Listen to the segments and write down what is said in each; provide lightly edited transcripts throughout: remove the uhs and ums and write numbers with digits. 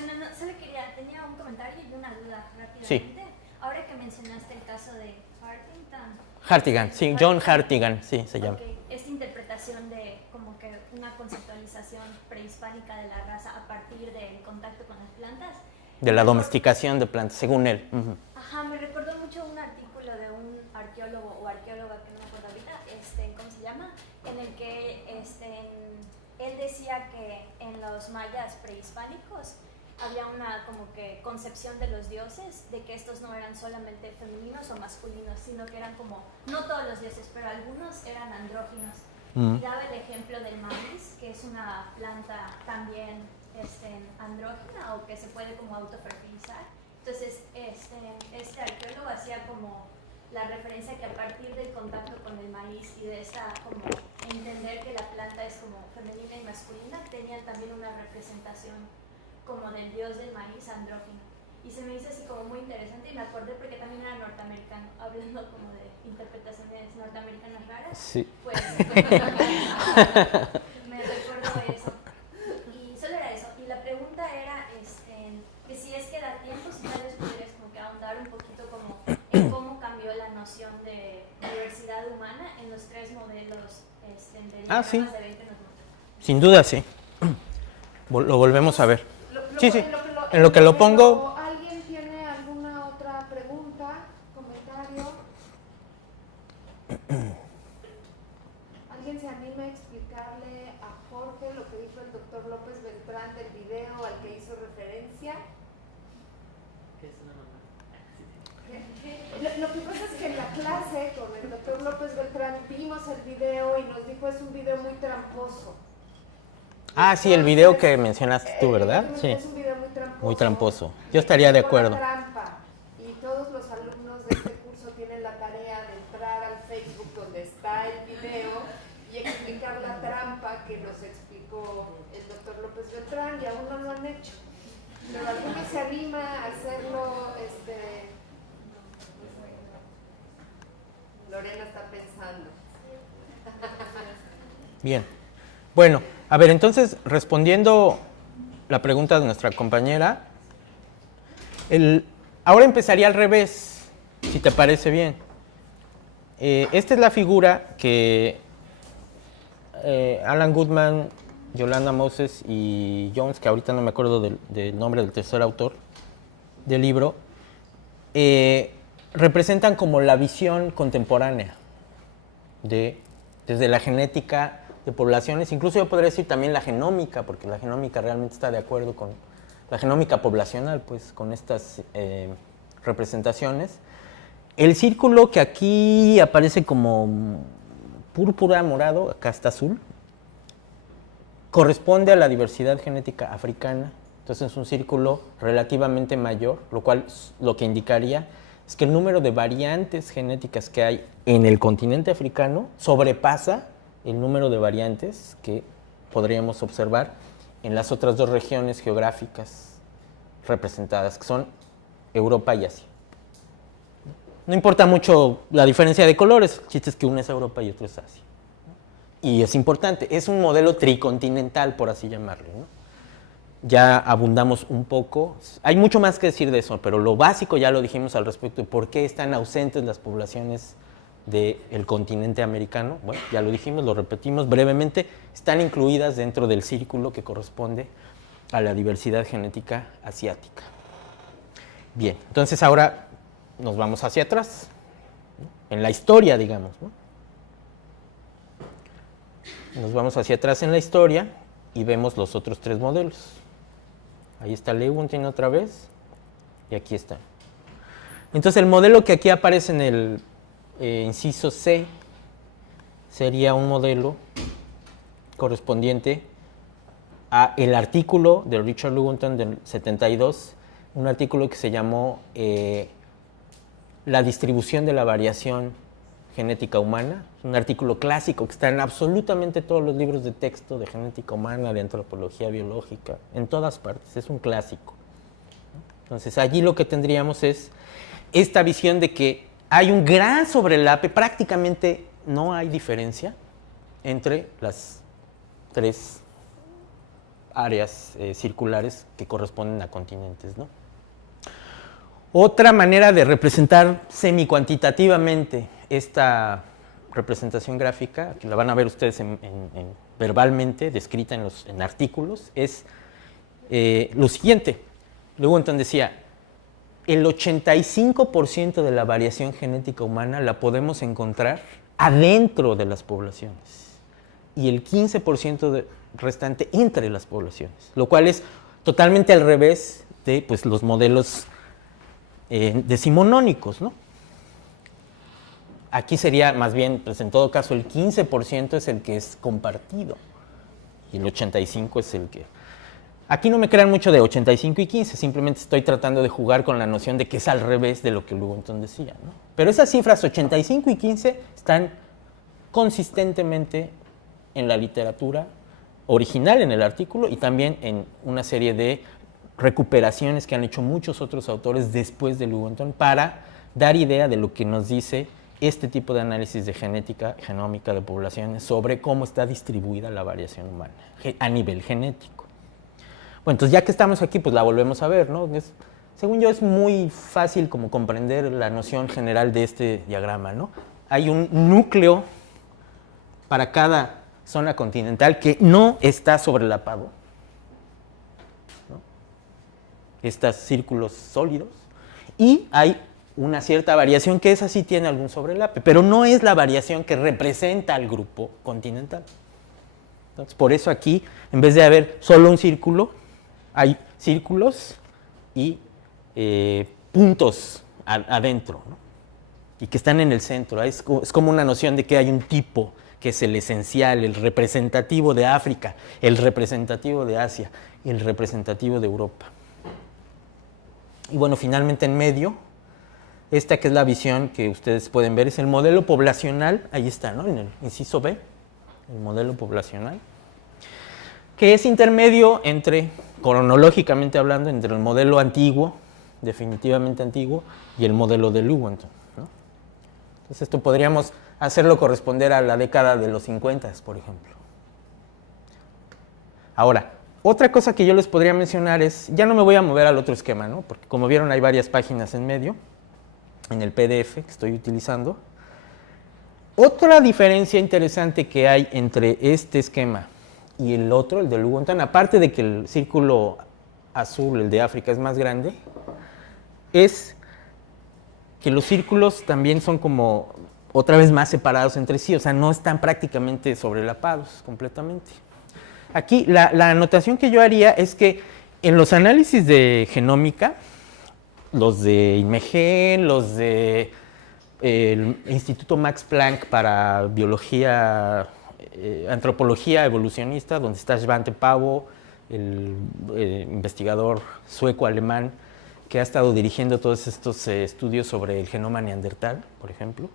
Bueno, no, solo tenía un comentario y una duda rápidamente. Sí. Ahora que mencionaste el caso de Hartington. Hartigan, sí, John Hartigan, sí, se llama. Okay. Esta interpretación de como que una conceptualización prehispánica de la raza a partir del contacto con las plantas. De la domesticación de plantas, según él. Ajá, me recordó mucho un artículo de un arqueólogo o arqueóloga que no me acuerdo ahorita, ¿cómo se llama? En el que él decía que en los mayas prehispánicos había una como que concepción de los dioses, de que estos no eran solamente femeninos o masculinos, sino que eran como, no todos los dioses, pero algunos eran andróginos. Y daba el ejemplo del maíz, que es una planta también andrógina o que se puede como autofertilizar. Entonces, este arqueólogo hacía como la referencia que a partir del contacto con el maíz y de esta como entender que la planta es como femenina y masculina, tenían también una representación como del dios del maíz andrógino. Y se me hizo así como muy interesante y me acordé porque también era norteamericano, hablando como de interpretaciones norteamericanas raras. Sí. Pues me recuerdo eso. Y solo era eso. Y la pregunta era que si es que da tiempo, si tal vez pudieras como que ahondar un poquito como en cómo cambió la noción de diversidad humana en los tres modelos de sí. de 20 Sin duda, sí. Lo volvemos a ver. Sí. En lo que lo pongo. ¿Alguien tiene alguna otra pregunta, comentario? ¿Alguien se anima a explicarle a Jorge lo que dijo el doctor López Beltrán del video al que hizo referencia? Lo que pasa es que en la clase con el doctor López Beltrán vimos el video y nos dijo es un video muy tramposo. Sí, el video que mencionaste tú, ¿verdad? Sí. Es un video muy tramposo. Muy tramposo. Yo estaría de acuerdo. Trampa. Y todos los alumnos de este curso tienen la tarea de entrar al Facebook donde está el video y explicar la trampa que nos explicó el doctor López Beltrán y aún no lo han hecho. Pero alguno se anima a hacerlo, Lorena está pensando. Bien. Bueno, a ver, entonces, respondiendo la pregunta de nuestra compañera, ahora empezaría al revés, si te parece bien. Esta es la figura que Alan Goodman, Yolanda Moses y Jones, que ahorita no me acuerdo del nombre del tercer autor del libro, representan como la visión contemporánea desde la genética de poblaciones, incluso yo podría decir también la genómica, porque la genómica realmente está de acuerdo con la genómica poblacional, pues con estas representaciones. El círculo que aquí aparece como púrpura, morado, acá está azul, corresponde a la diversidad genética africana, entonces es un círculo relativamente mayor, lo cual lo que indicaría es que el número de variantes genéticas que hay en el continente africano sobrepasa el número de variantes que podríamos observar en las otras dos regiones geográficas representadas, que son Europa y Asia. No importa mucho la diferencia de colores, el chiste es que uno es Europa y otro es Asia. Y es importante, es un modelo tricontinental, por así llamarlo, ¿no? Ya abundamos un poco, hay mucho más que decir de eso, pero lo básico ya lo dijimos al respecto de por qué están ausentes las poblaciones del continente americano. Bueno, ya lo dijimos, lo repetimos brevemente, están incluidas dentro del círculo que corresponde a la diversidad genética asiática. Bien, entonces ahora nos vamos hacia atrás, ¿no? En la historia, digamos, ¿no? Nos vamos hacia atrás en la historia y vemos los otros tres modelos. Ahí está Lewontin otra vez y aquí está. Entonces el modelo que aquí aparece en el inciso C sería un modelo correspondiente a el artículo de Richard Lewontin del 72, un artículo que se llamó La distribución de la variación genética humana, un artículo clásico que está en absolutamente todos los libros de texto de genética humana, de antropología biológica, en todas partes, es un clásico. Entonces allí lo que tendríamos es esta visión de que hay un gran sobrelape, prácticamente no hay diferencia entre las tres áreas circulares que corresponden a continentes, ¿no? Otra manera de representar semicuantitativamente esta representación gráfica, que la van a ver ustedes verbalmente, descrita en artículos, es lo siguiente. Lewontin decía, el 85% de la variación genética humana la podemos encontrar adentro de las poblaciones y el 15% restante entre las poblaciones, lo cual es totalmente al revés de pues, los modelos decimonónicos, ¿no? Aquí sería más bien, pues en todo caso, el 15% es el que es compartido y el 85% es el que... Aquí no me crean mucho de 85 y 15, simplemente estoy tratando de jugar con la noción de que es al revés de lo que Lewontin decía, ¿no? Pero esas cifras 85 y 15 están consistentemente en la literatura original, en el artículo, y también en una serie de recuperaciones que han hecho muchos otros autores después de Lewontin para dar idea de lo que nos dice este tipo de análisis de genética genómica de poblaciones sobre cómo está distribuida la variación humana a nivel genético. Bueno, entonces ya que estamos aquí, pues la volvemos a ver, ¿no? Según yo es muy fácil como comprender la noción general de este diagrama, ¿no? Hay un núcleo para cada zona continental que no está sobrelapado, ¿no? Estos círculos sólidos, y hay una cierta variación que esa sí tiene algún sobrelape, pero no es la variación que representa al grupo continental. Entonces, por eso aquí, en vez de haber solo un círculo, hay círculos y puntos adentro, ¿no? Y que están en el centro. Es como una noción de que hay un tipo que es el esencial, el representativo de África, el representativo de Asia, el representativo de Europa. Y bueno, finalmente en medio, esta que es la visión que ustedes pueden ver, es el modelo poblacional, ahí está, ¿no? En el inciso B, el modelo poblacional, que es intermedio entre, cronológicamente hablando, entre el modelo antiguo, definitivamente antiguo, y el modelo de Lewontin, ¿no? Entonces esto podríamos hacerlo corresponder a la década de los 50, por ejemplo. Ahora, otra cosa que yo les podría mencionar es, ya no me voy a mover al otro esquema, ¿no? Porque como vieron hay varias páginas en medio, en el PDF que estoy utilizando. Otra diferencia interesante que hay entre este esquema y el otro, el de Lewontin, aparte de que el círculo azul, el de África, es más grande, es que los círculos también son como otra vez más separados entre sí, o sea, no están prácticamente sobrelapados completamente. Aquí la anotación que yo haría es que en los análisis de genómica, los de IMG, los de el Instituto Max Planck para biología, antropología evolucionista, donde está Svante Pääbo, el investigador sueco-alemán que ha estado dirigiendo todos estos estudios sobre el genoma neandertal, por ejemplo.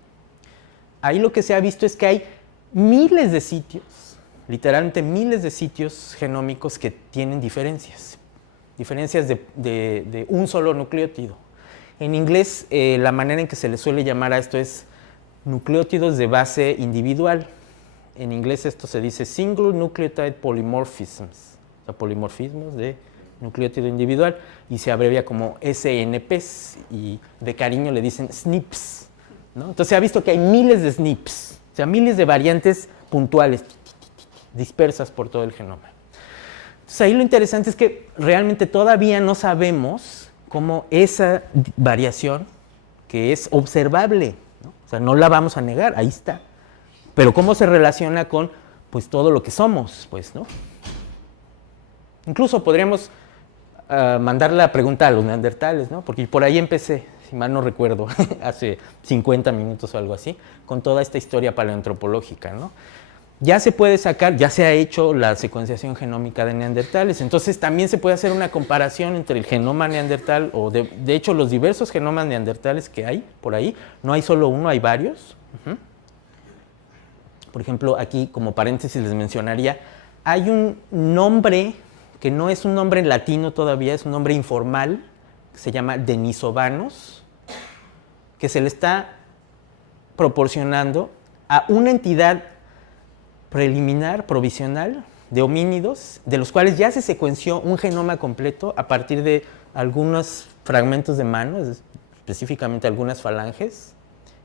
Ahí lo que se ha visto es que hay miles de sitios, literalmente miles de sitios genómicos que tienen diferencias de un solo nucleótido. En inglés, la manera en que se le suele llamar a esto es nucleótidos de base individual. En inglés esto se dice Single Nucleotide Polymorphisms, o sea, polimorfismos de nucleótido individual, y se abrevia como SNPs, y de cariño le dicen SNPs, ¿no? Entonces se ha visto que hay miles de SNPs, o sea, miles de variantes puntuales, dispersas por todo el genoma. Entonces ahí lo interesante es que realmente todavía no sabemos cómo esa variación, que es observable, ¿no? O sea, no la vamos a negar, ahí está, pero cómo se relaciona con pues todo lo que somos, pues, ¿no? Incluso podríamos mandar la pregunta a los neandertales, ¿no? Porque por ahí empecé, si mal no recuerdo, hace 50 minutos o algo así, con toda esta historia paleoantropológica, ¿no? Ya se puede sacar, ya se ha hecho la secuenciación genómica de neandertales, entonces también se puede hacer una comparación entre el genoma neandertal, o de hecho los diversos genomas neandertales que hay por ahí, no hay solo uno, hay varios. Por ejemplo, aquí como paréntesis les mencionaría, hay un nombre que no es un nombre en latino todavía, es un nombre informal, que se llama Denisovanos, que se le está proporcionando a una entidad preliminar, provisional, de homínidos, de los cuales ya se secuenció un genoma completo a partir de algunos fragmentos de mano, específicamente algunas falanges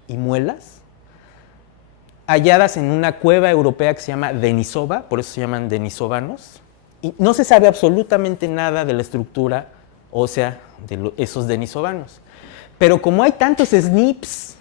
y muelas, halladas en una cueva europea que se llama Denisova, por eso se llaman denisovanos, y no se sabe absolutamente nada de la estructura ósea de esos denisovanos. Pero como hay tantos SNPs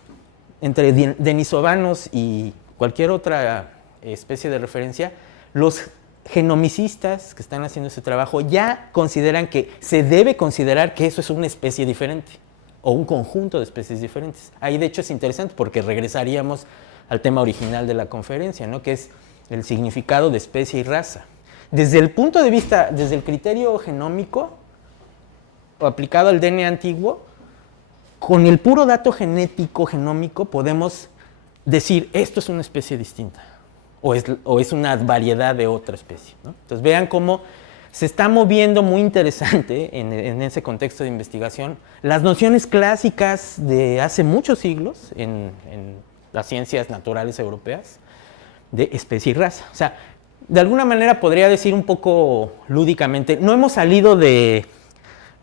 entre denisovanos y cualquier otra especie de referencia, los genomicistas que están haciendo ese trabajo ya consideran que se debe considerar que eso es una especie diferente o un conjunto de especies diferentes. Ahí de hecho es interesante porque regresaríamos al tema original de la conferencia, ¿no? Que es el significado de especie y raza. Desde el punto de vista, desde el criterio genómico o aplicado al DNA antiguo, con el puro dato genético, genómico, podemos decir esto es una especie distinta o es una variedad de otra especie, ¿no? Entonces vean cómo se está moviendo muy interesante en ese contexto de investigación las nociones clásicas de hace muchos siglos en las ciencias naturales europeas de especie y raza. O sea, de alguna manera podría decir un poco lúdicamente, no hemos salido de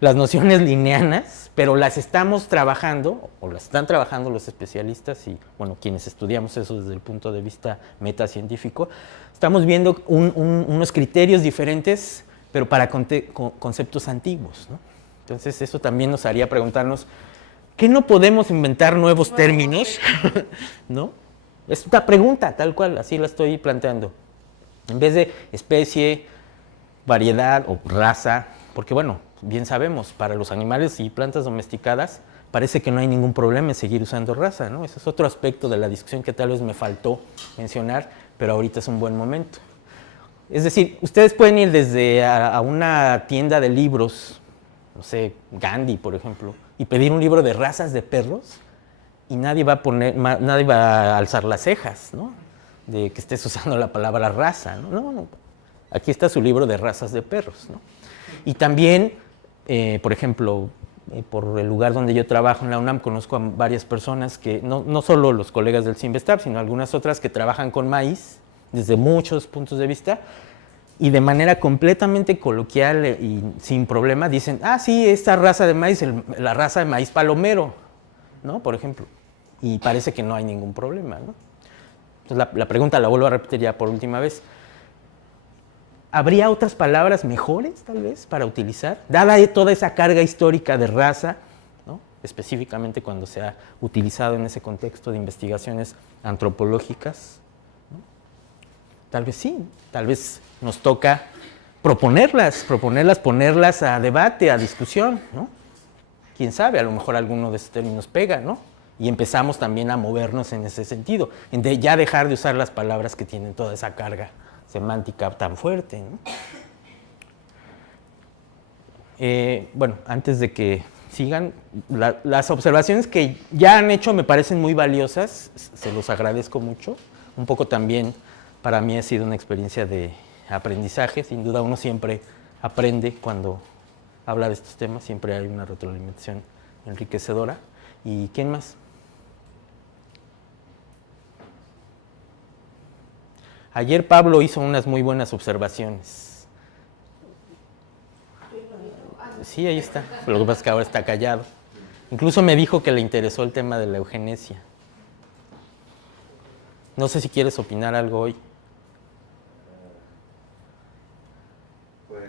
las nociones lineanas, pero las estamos trabajando, o las están trabajando los especialistas y, bueno, quienes estudiamos eso desde el punto de vista metacientífico, estamos viendo unos criterios diferentes, pero para conceptos antiguos, ¿no? Entonces, eso también nos haría preguntarnos, ¿qué no podemos inventar nuevos términos? ¿No? Es una pregunta, tal cual, así la estoy planteando. En vez de especie, variedad o raza, porque, bueno, bien sabemos, para los animales y plantas domesticadas parece que no hay ningún problema en seguir usando raza, ¿no? Ese es otro aspecto de la discusión que tal vez me faltó mencionar, pero ahorita es un buen momento. Es decir, ustedes pueden ir desde a una tienda de libros, no sé, Gandhi, por ejemplo, y pedir un libro de razas de perros y nadie va a alzar las cejas, ¿no? De que estés usando la palabra raza, ¿no? No. Aquí está su libro de razas de perros, ¿no? Y también, por ejemplo, por el lugar donde yo trabajo en la UNAM, conozco a varias personas que, no solo los colegas del CIMBESTAB, sino algunas otras que trabajan con maíz desde muchos puntos de vista y de manera completamente coloquial y sin problema dicen, ah, sí, esta raza de maíz, la raza de maíz palomero, ¿no? Por ejemplo, y parece que no hay ningún problema, ¿no? Entonces la pregunta la vuelvo a repetir ya por última vez. ¿Habría otras palabras mejores, tal vez, para utilizar? Dada toda esa carga histórica de raza, ¿no? Específicamente cuando se ha utilizado en ese contexto de investigaciones antropológicas, ¿no? Tal vez sí, tal vez nos toca proponerlas, ponerlas a debate, a discusión, ¿no? Quién sabe, a lo mejor alguno de estos términos pega, ¿no? Y empezamos también a movernos en ese sentido, en ya dejar de usar las palabras que tienen toda esa carga semántica tan fuerte, ¿no? Bueno, antes de que sigan, las observaciones que ya han hecho me parecen muy valiosas, se los agradezco mucho. Un poco también para mí ha sido una experiencia de aprendizaje, sin duda uno siempre aprende cuando habla de estos temas, siempre hay una retroalimentación enriquecedora. ¿Y quién más? Ayer Pablo hizo unas muy buenas observaciones. Sí, ahí está. Lo que pasa es que ahora está callado. Incluso me dijo que le interesó el tema de la eugenesia. No sé si quieres opinar algo hoy. Pues,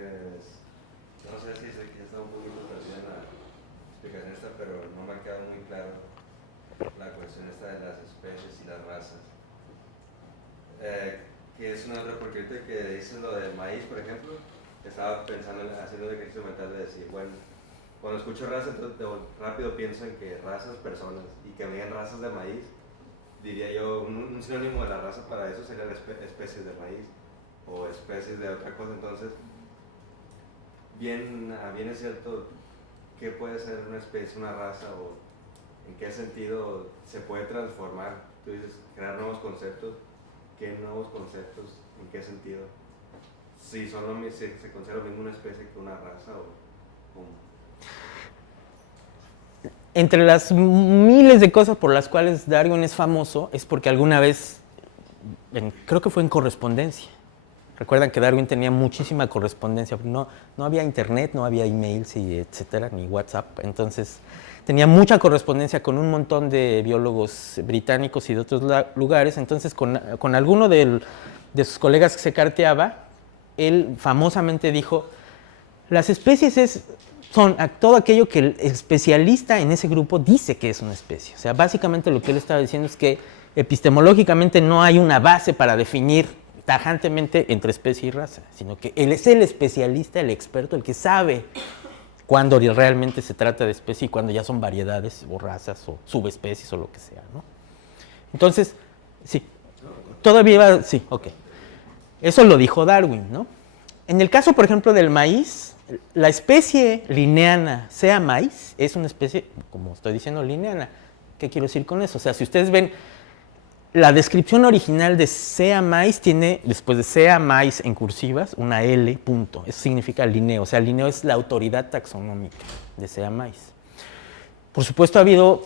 no sé si está un poquito perdida en la explicación esta, pero no me ha quedado muy claro la cuestión esta de las especies y las razas. Que es una otra, porque ahorita que dices lo del maíz, por ejemplo, estaba pensando, haciendo el ejercicio mental de decir, bueno, cuando escucho raza, entonces rápido pienso en que razas, personas, y que me digan razas de maíz, diría yo, un sinónimo de la raza para eso serían especies de maíz, o especies de otra cosa. Entonces, bien es cierto, ¿qué puede ser una especie, una raza, o en qué sentido se puede transformar? Tú dices, crear nuevos conceptos. ¿Qué nuevos conceptos? ¿En qué sentido? Si son se considera lo mismo una especie que una raza o cómo. Entre las miles de cosas por las cuales Darwin es famoso es porque alguna vez, creo que fue en Correspondencia, Recuerdan que Darwin tenía muchísima correspondencia, no había internet, no había emails y etcétera, ni WhatsApp, entonces tenía mucha correspondencia con un montón de biólogos británicos y de otros lugares, entonces con alguno de sus colegas que se carteaba, él famosamente dijo, las especies son todo aquello que el especialista en ese grupo dice que es una especie. O sea, básicamente lo que él estaba diciendo es que epistemológicamente no hay una base para definir tajantemente entre especie y raza, sino que él es el especialista, el experto, el que sabe cuándo realmente se trata de especie y cuándo ya son variedades o razas o subespecies o lo que sea, ¿no? Entonces, sí, todavía sí, ok. Eso lo dijo Darwin, ¿no? En el caso, por ejemplo, del maíz, la especie linneana, sea maíz, es una especie, como estoy diciendo, linneana. ¿Qué quiero decir con eso? O sea, si ustedes ven, la descripción original de sea maíz tiene, después de sea maíz en cursivas, una L, punto. Eso significa Linneo. O sea, Linneo es la autoridad taxonómica de sea maíz. Por supuesto, ha habido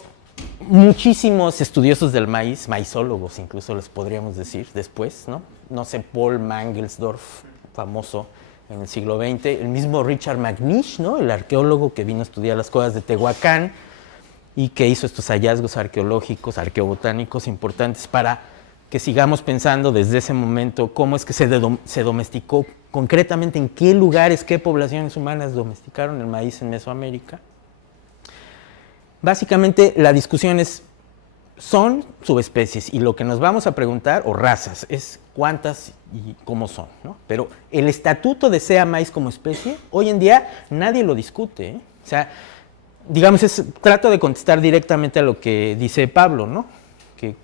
muchísimos estudiosos del maíz, maizólogos incluso les podríamos decir después, ¿no? No sé, Paul Mangelsdorff, famoso en el siglo XX, el mismo Richard McNish, ¿no? El arqueólogo que vino a estudiar las cuevas de Tehuacán y que hizo estos hallazgos arqueológicos, arqueobotánicos importantes para que sigamos pensando desde ese momento cómo es que se domesticó, concretamente en qué lugares, qué poblaciones humanas domesticaron el maíz en Mesoamérica. Básicamente la discusión son subespecies y lo que nos vamos a preguntar, o razas, es cuántas y cómo son, ¿no? Pero el estatuto de sea maíz como especie, hoy en día nadie lo discute, ¿eh? O sea, digamos, trato de contestar directamente a lo que dice Pablo, ¿no? Que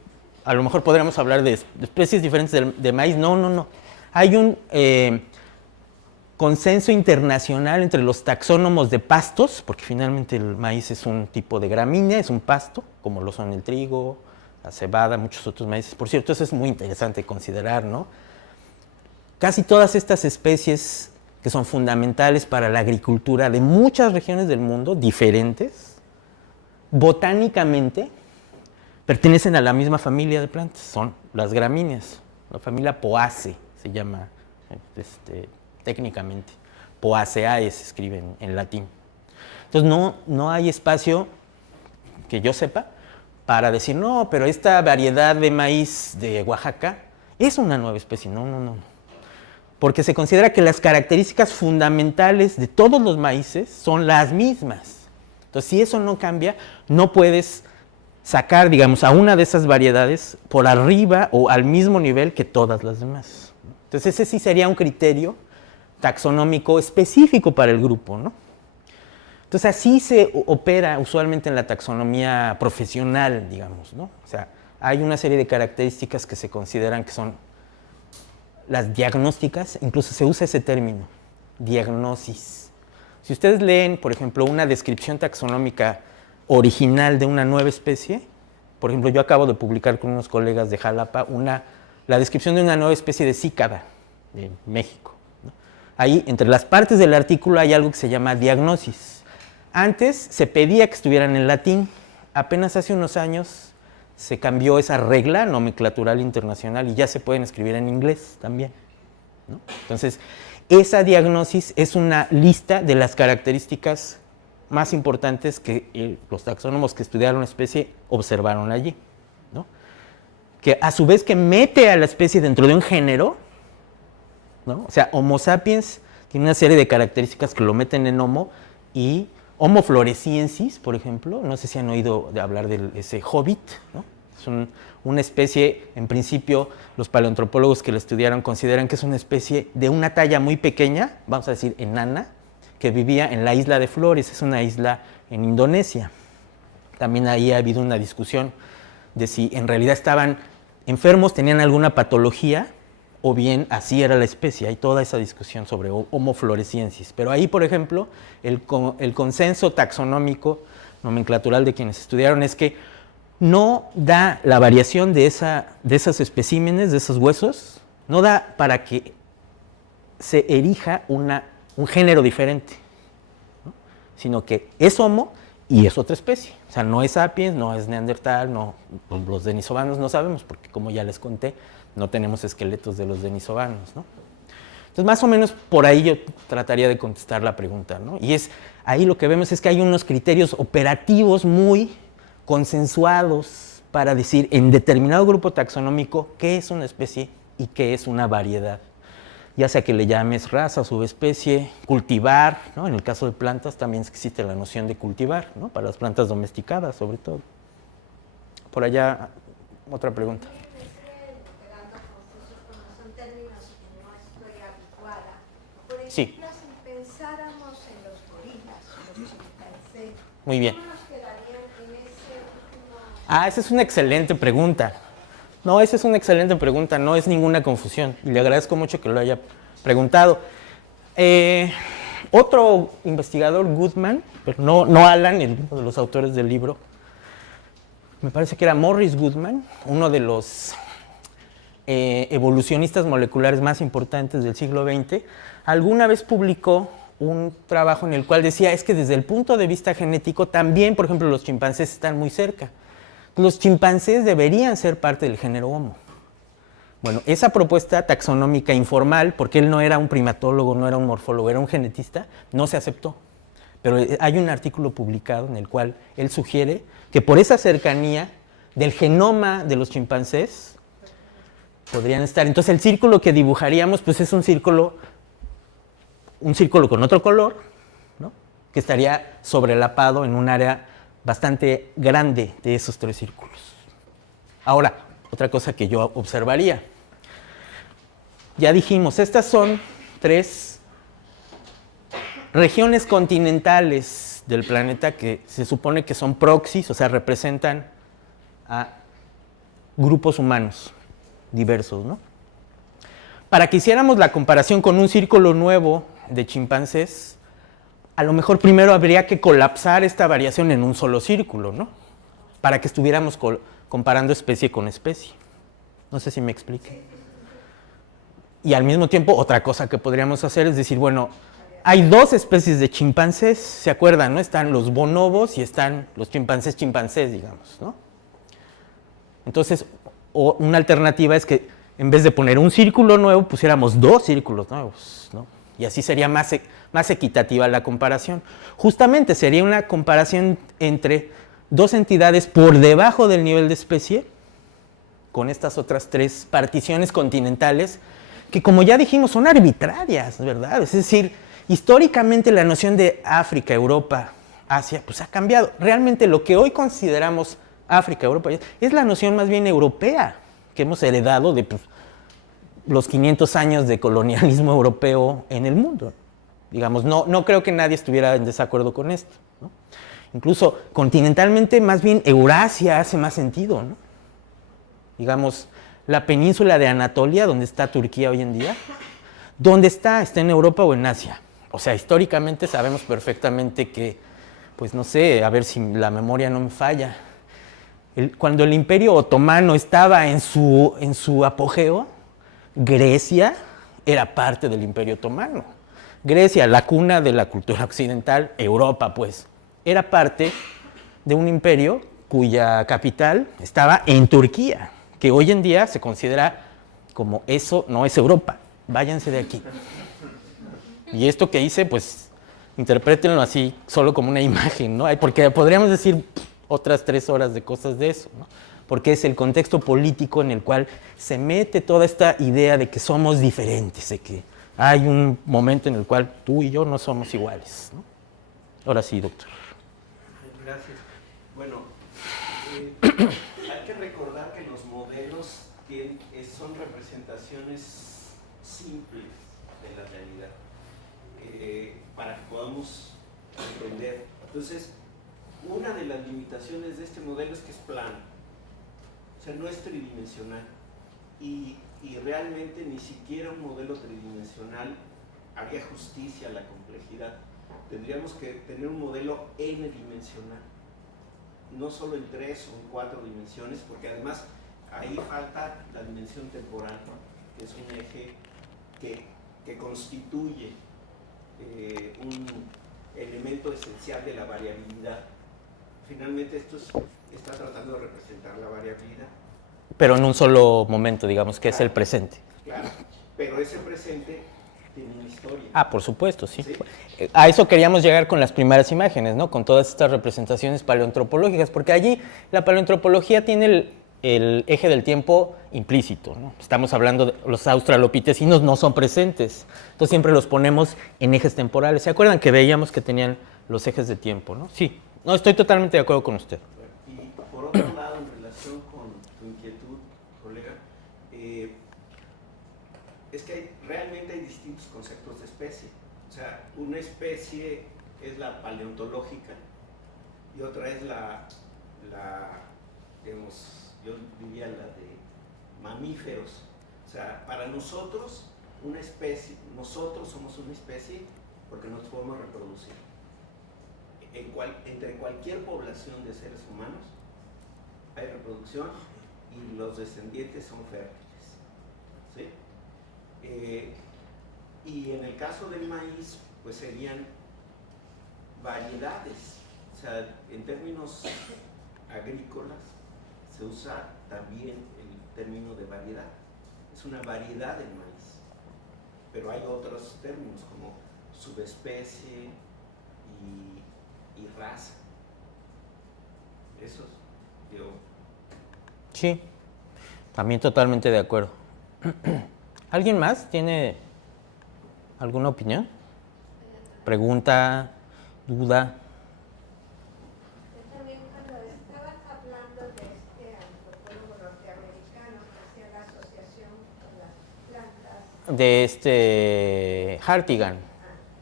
a lo mejor podríamos hablar de especies diferentes de maíz. No. Hay un consenso internacional entre los taxónomos de pastos, porque finalmente el maíz es un tipo de gramínea, es un pasto, como lo son el trigo, la cebada, muchos otros maíces. Por cierto, eso es muy interesante considerar, ¿no? Casi todas estas especies que son fundamentales para la agricultura de muchas regiones del mundo, diferentes, botánicamente, pertenecen a la misma familia de plantas, son las gramíneas, la familia Poaceae se llama técnicamente, Poaceae se escribe en latín. Entonces no hay espacio, que yo sepa, para decir, no, pero esta variedad de maíz de Oaxaca es una nueva especie, no. Porque se considera que las características fundamentales de todos los maíces son las mismas. Entonces, si eso no cambia, no puedes sacar, digamos, a una de esas variedades por arriba o al mismo nivel que todas las demás. Entonces, ese sí sería un criterio taxonómico específico para el grupo, ¿no? Entonces, así se opera usualmente en la taxonomía profesional, digamos, ¿no? O sea, hay una serie de características que se consideran que son las diagnósticas, incluso se usa ese término, diagnosis. Si ustedes leen, por ejemplo, una descripción taxonómica original de una nueva especie, por ejemplo, yo acabo de publicar con unos colegas de Jalapa la descripción de una nueva especie de cícada de México, ¿no? Ahí, entre las partes del artículo, hay algo que se llama diagnosis. Antes se pedía que estuvieran en latín, apenas hace unos años se cambió esa regla nomenclatural internacional y ya se pueden escribir en inglés también, ¿no? Entonces, esa diagnosis es una lista de las características más importantes que los taxónomos que estudiaron la especie observaron allí, ¿no? Que a su vez que mete a la especie dentro de un género, ¿no? O sea, Homo sapiens tiene una serie de características que lo meten en Homo, y Homo floresiensis, por ejemplo, no sé si han oído de hablar de ese hobbit, ¿no? Es una especie, en principio, los paleoantropólogos que lo estudiaron consideran que es una especie de una talla muy pequeña, vamos a decir enana, que vivía en la isla de Flores, es una isla en Indonesia. También ahí ha habido una discusión de si en realidad estaban enfermos, tenían alguna patología, o bien así era la especie. Hay toda esa discusión sobre Homo floresiensis. Pero ahí, por ejemplo, el consenso taxonómico nomenclatural de quienes estudiaron es que no da la variación de esos especímenes, de esos huesos, no da para que se erija un género diferente, ¿no? Sino que es Homo y es otra especie. O sea, no es sapiens, no es neandertal, no, los denisovanos no sabemos, porque como ya les conté, no tenemos esqueletos de los denisovanos, ¿no? Entonces, más o menos por ahí yo trataría de contestar la pregunta, ¿no? Y ahí lo que vemos es que hay unos criterios operativos muy consensuados para decir en determinado grupo taxonómico qué es una especie y qué es una variedad. Ya sea que le llames raza, subespecie, cultivar, ¿no? En el caso de plantas también existe la noción de cultivar, ¿no? Para las plantas domesticadas, sobre todo. Por allá, otra pregunta. Me siguen quedando confusos como son términos que no estoy habituada. Por Sí. ejemplo, si pensáramos en los gorilas, los chimpancés, Muy bien. ¿cómo nos quedarían en ese último? Esa es una excelente pregunta. No, esa es una excelente pregunta, no es ninguna confusión. Y le agradezco mucho que lo haya preguntado. Otro investigador, Goodman, pero no Alan, uno de los autores del libro, me parece que era Morris Goodman, uno de los evolucionistas moleculares más importantes del siglo XX, alguna vez publicó un trabajo en el cual decía, es que desde el punto de vista genético también, por ejemplo, los chimpancés están muy cerca. Los chimpancés deberían ser parte del género Homo. Bueno, esa propuesta taxonómica informal, porque él no era un primatólogo, no era un morfólogo, era un genetista, no se aceptó. Pero hay un artículo publicado en el cual él sugiere que por esa cercanía del genoma de los chimpancés podrían estar. Entonces el círculo que dibujaríamos pues es un círculo con otro color, ¿no? Que estaría sobrelapado en un área bastante grande de esos tres círculos. Ahora, otra cosa que yo observaría. Ya dijimos, estas son 3 regiones continentales del planeta que se supone que son proxies, o sea, representan a grupos humanos diversos, ¿no? Para que hiciéramos la comparación con un círculo nuevo de chimpancés, a lo mejor primero habría que colapsar esta variación en un solo círculo, ¿no? Para que estuviéramos comparando especie con especie. No sé si me explique. Y al mismo tiempo, otra cosa que podríamos hacer es decir, bueno, hay 2 especies de chimpancés, ¿se acuerdan, no? Están los bonobos y están los chimpancés, digamos, ¿no? Entonces, una alternativa es que en vez de poner un círculo nuevo, pusiéramos 2 círculos nuevos, ¿no? Y así sería más equitativa la comparación. Justamente sería una comparación entre 2 entidades por debajo del nivel de especie, con estas otras 3 particiones continentales, que como ya dijimos son arbitrarias, ¿verdad? Es decir, históricamente la noción de África, Europa, Asia, pues ha cambiado. Realmente lo que hoy consideramos África, Europa, es la noción más bien europea, que hemos heredado de pues, los 500 años de colonialismo europeo en el mundo. Digamos, no creo que nadie estuviera en desacuerdo con esto, ¿no? Incluso continentalmente, más bien Eurasia hace más sentido, ¿no? Digamos, la península de Anatolia, donde está Turquía hoy en día, ¿dónde está? ¿Está en Europa o en Asia? O sea, históricamente sabemos perfectamente que, pues no sé, a ver si la memoria no me falla, cuando el Imperio Otomano estaba en su apogeo, Grecia era parte del Imperio Otomano. Grecia, la cuna de la cultura occidental, Europa, pues, era parte de un imperio cuya capital estaba en Turquía, que hoy en día se considera como eso no es Europa, váyanse de aquí. Y esto que hice, pues, interprétenlo así, solo como una imagen, ¿no? Porque podríamos decir otras 3 horas de cosas de eso, ¿no? Porque es el contexto político en el cual se mete toda esta idea de que somos diferentes, de que hay un momento en el cual tú y yo no somos iguales, ¿no? Ahora sí, doctor. Gracias. Bueno, hay que recordar que los modelos son representaciones simples de la realidad, para que podamos entender. Entonces, una de las limitaciones de este modelo es que es plano, o sea, no es tridimensional, y realmente ni siquiera un modelo tridimensional haría justicia a la complejidad. Tendríamos que tener un modelo n-dimensional, no solo en 3 o en 4 dimensiones, porque además ahí falta la dimensión temporal, que es un eje que constituye un elemento esencial de la variabilidad. Finalmente esto está tratando de representar la variabilidad. Pero en un solo momento, digamos, que es el presente. Claro, pero ese presente tiene una historia. Ah, por supuesto, sí. Sí. A eso queríamos llegar con las primeras imágenes, ¿no? Con todas estas representaciones paleoantropológicas, porque allí la paleoantropología tiene el eje del tiempo implícito, ¿no? Estamos hablando de los australopitecinos no son presentes, entonces siempre los ponemos en ejes temporales. ¿Se acuerdan que veíamos que tenían los ejes de tiempo, no? Sí, no, estoy totalmente de acuerdo con usted. Y por otro lado, en relación con tu inquietud, colega, es que realmente hay distintos conceptos de especie. O sea, una especie es la paleontológica y otra es la digamos, yo diría la de mamíferos. O sea, para nosotros, una especie, nosotros somos una especie porque nos podemos reproducir. Entre cualquier población de seres humanos hay reproducción y los descendientes son fértiles, ¿sí? Y en el caso del maíz, pues serían variedades. O sea, en términos agrícolas se usa también el término de variedad. Es una variedad del maíz, pero hay otros términos como subespecie y raza. Esos, yo. Sí, también totalmente de acuerdo. ¿Alguien más tiene alguna opinión? ¿Pregunta? ¿Duda? Yo también cuando estaban hablando de este antropólogo norteamericano que hacía la asociación con las plantas, De Hartigan.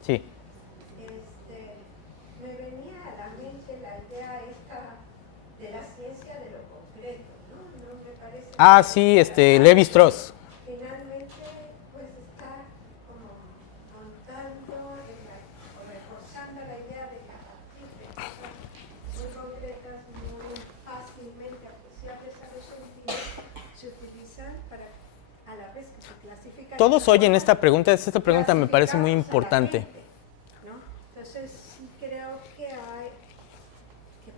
Sí. me venía a la mente la idea esta de la ciencia de lo concreto, ¿no? No me parece. Ah, sí, Levi-Strauss. Finalmente, pues está como montando o reforzando la idea de que a partir de cosas muy concretas, muy fácilmente apreciables a los sentidos, se utilizan para, a la vez que se clasifican. Todos oyen esta pregunta me parece muy importante. ¿No? Entonces sí creo que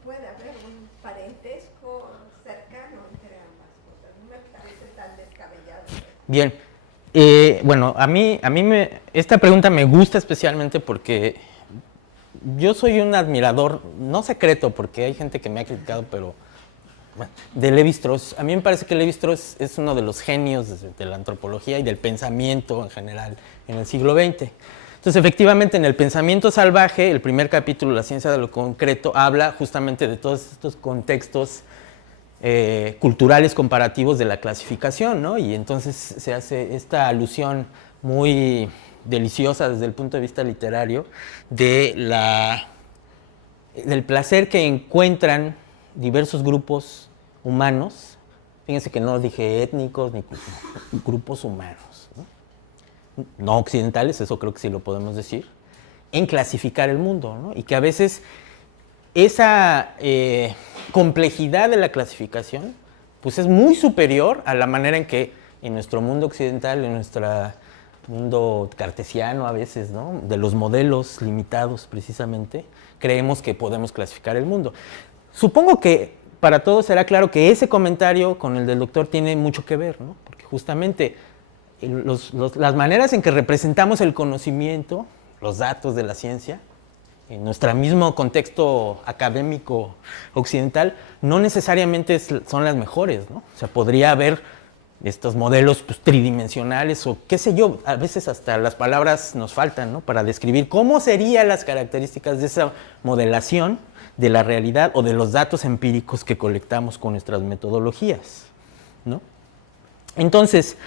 puede haber un parentesco cercano entre ambas cosas. No me parece tan descabellado. Bien. Bueno, a mí esta pregunta me gusta especialmente porque yo soy un admirador, no secreto, porque hay gente que me ha criticado, pero bueno, de Levi-Strauss. A mí me parece que Levi-Strauss es uno de los genios de la antropología y del pensamiento en general en el siglo XX. Entonces, efectivamente, en el pensamiento salvaje, el primer capítulo, La ciencia de lo concreto, habla justamente de todos estos contextos culturales comparativos de la clasificación, ¿no? Y entonces se hace esta alusión muy deliciosa desde el punto de vista literario del placer que encuentran diversos grupos humanos. Fíjense que no dije étnicos ni grupos humanos, no occidentales, eso creo que sí lo podemos decir, en clasificar el mundo, ¿no? Y que a veces esa complejidad de la clasificación pues es muy superior a la manera en que en nuestro mundo occidental, en nuestro mundo cartesiano a veces, ¿no? De los modelos limitados precisamente, creemos que podemos clasificar el mundo. Supongo que para todos será claro que ese comentario con el del doctor tiene mucho que ver, ¿no? Porque justamente las maneras en que representamos el conocimiento, los datos de la ciencia, en nuestro mismo contexto académico occidental, no necesariamente son las mejores, ¿no? O sea, podría haber estos modelos pues, tridimensionales o qué sé yo, a veces hasta las palabras nos faltan, ¿no? Para describir cómo serían las características de esa modelación de la realidad o de los datos empíricos que colectamos con nuestras metodologías, ¿no? Entonces,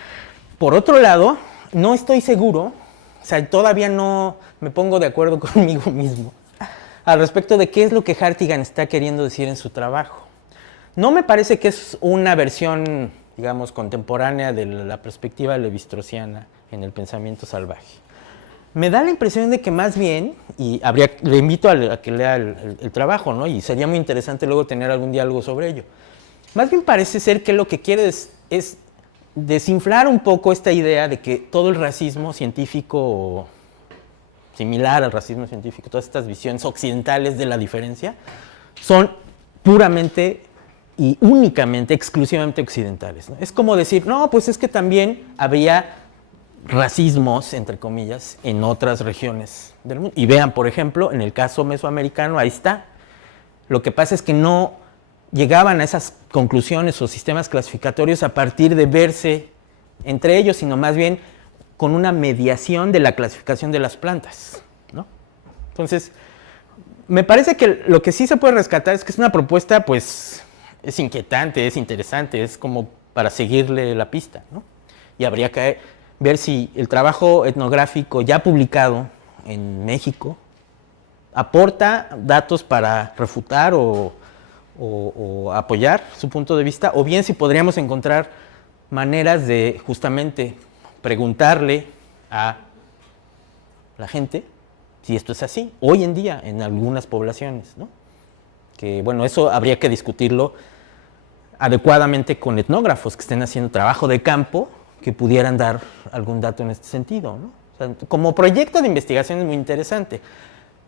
por otro lado, no estoy seguro, o sea, todavía no me pongo de acuerdo conmigo mismo al respecto de qué es lo que Hartigan está queriendo decir en su trabajo. No me parece que es una versión, digamos, contemporánea de la perspectiva levi-straussiana en el pensamiento salvaje. Me da la impresión de que más bien, y le invito a que lea el trabajo, ¿no? Y sería muy interesante luego tener algún diálogo sobre ello. Más bien parece ser que lo que quiere es desinflar un poco esta idea de que todo el racismo científico, similar al racismo científico, todas estas visiones occidentales de la diferencia, son puramente y únicamente, exclusivamente occidentales, ¿no? Es como decir, no, pues es que también habría racismos, entre comillas, en otras regiones del mundo. Y vean, por ejemplo, en el caso mesoamericano, ahí está. Lo que pasa es que no llegaban a esas conclusiones o sistemas clasificatorios a partir de verse entre ellos, sino más bien con una mediación de la clasificación de las plantas, ¿no? Entonces, me parece que lo que sí se puede rescatar es que es una propuesta, pues, es inquietante, es interesante, es como para seguirle la pista, ¿no? Y habría que ver si el trabajo etnográfico ya publicado en México aporta datos para refutar o apoyar su punto de vista, o bien si podríamos encontrar maneras de justamente preguntarle a la gente si esto es así, hoy en día en algunas poblaciones, ¿no? Que bueno, eso habría que discutirlo adecuadamente con etnógrafos que estén haciendo trabajo de campo, que pudieran dar algún dato en este sentido, ¿no? O sea, como proyecto de investigación es muy interesante,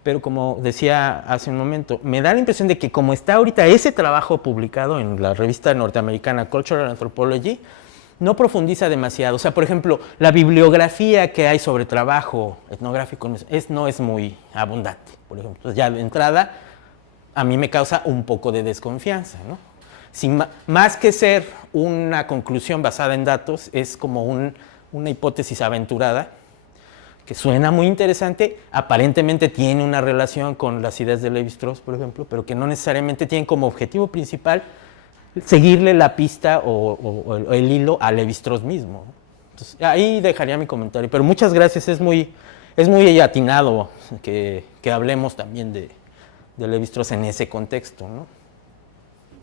pero como decía hace un momento, me da la impresión de que como está ahorita ese trabajo publicado en la revista norteamericana Cultural Anthropology, no profundiza demasiado. O sea, por ejemplo, la bibliografía que hay sobre trabajo etnográfico no es muy abundante, por ejemplo. Entonces, ya de entrada, a mí me causa un poco de desconfianza, ¿no? Más que ser una conclusión basada en datos, es como una hipótesis aventurada que suena muy interesante, aparentemente tiene una relación con las ideas de Lévi-Strauss, por ejemplo, pero que no necesariamente tienen como objetivo principal seguirle la pista o el hilo a Lévi-Strauss mismo. Entonces, ahí dejaría mi comentario, pero muchas gracias, es muy atinado que hablemos también de Lévi-Strauss en ese contexto, ¿no?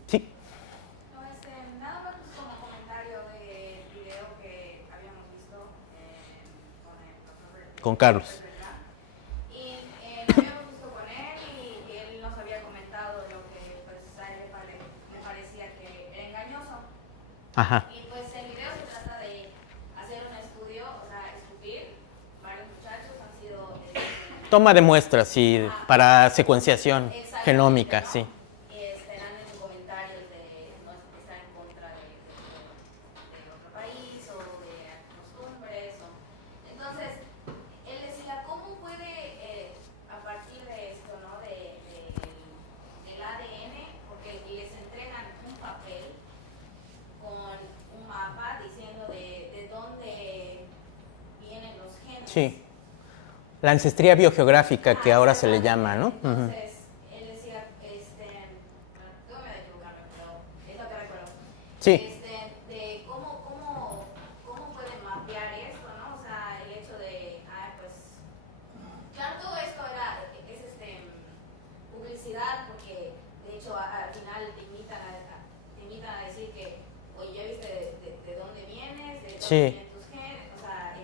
Sí. No, nada más como comentario del video que habíamos visto con el profesor Con Carlos. Y lo habíamos visto con él y él nos había comentado lo que pues a él le parecía que era engañoso. Ajá. Y pues el video se trata de hacer un estudio, o sea, escupir. Varios muchachos han sido Toma de muestras, sí, para secuenciación genómica, ¿no? sí. Dan en comentarios de no estar en contra de otro país o de costumbres. Entonces, él decía, ¿cómo puede, a partir de esto, ¿no? del ADN, porque les entregan un papel con un mapa diciendo de dónde vienen los genes? Sí. La ancestría biogeográfica que ahora se le llama, ¿no? Entonces, él decía, no me voy a equivocarme, pero es lo que recuerdo. Sí. De cómo pueden mapear esto, ¿no? O sea, el hecho de, pues, claro, todo esto es publicidad, porque de hecho al final te invitan a decir que, oye, ya viste de dónde vienes, de dónde Sí. vienen tus genes, o sea,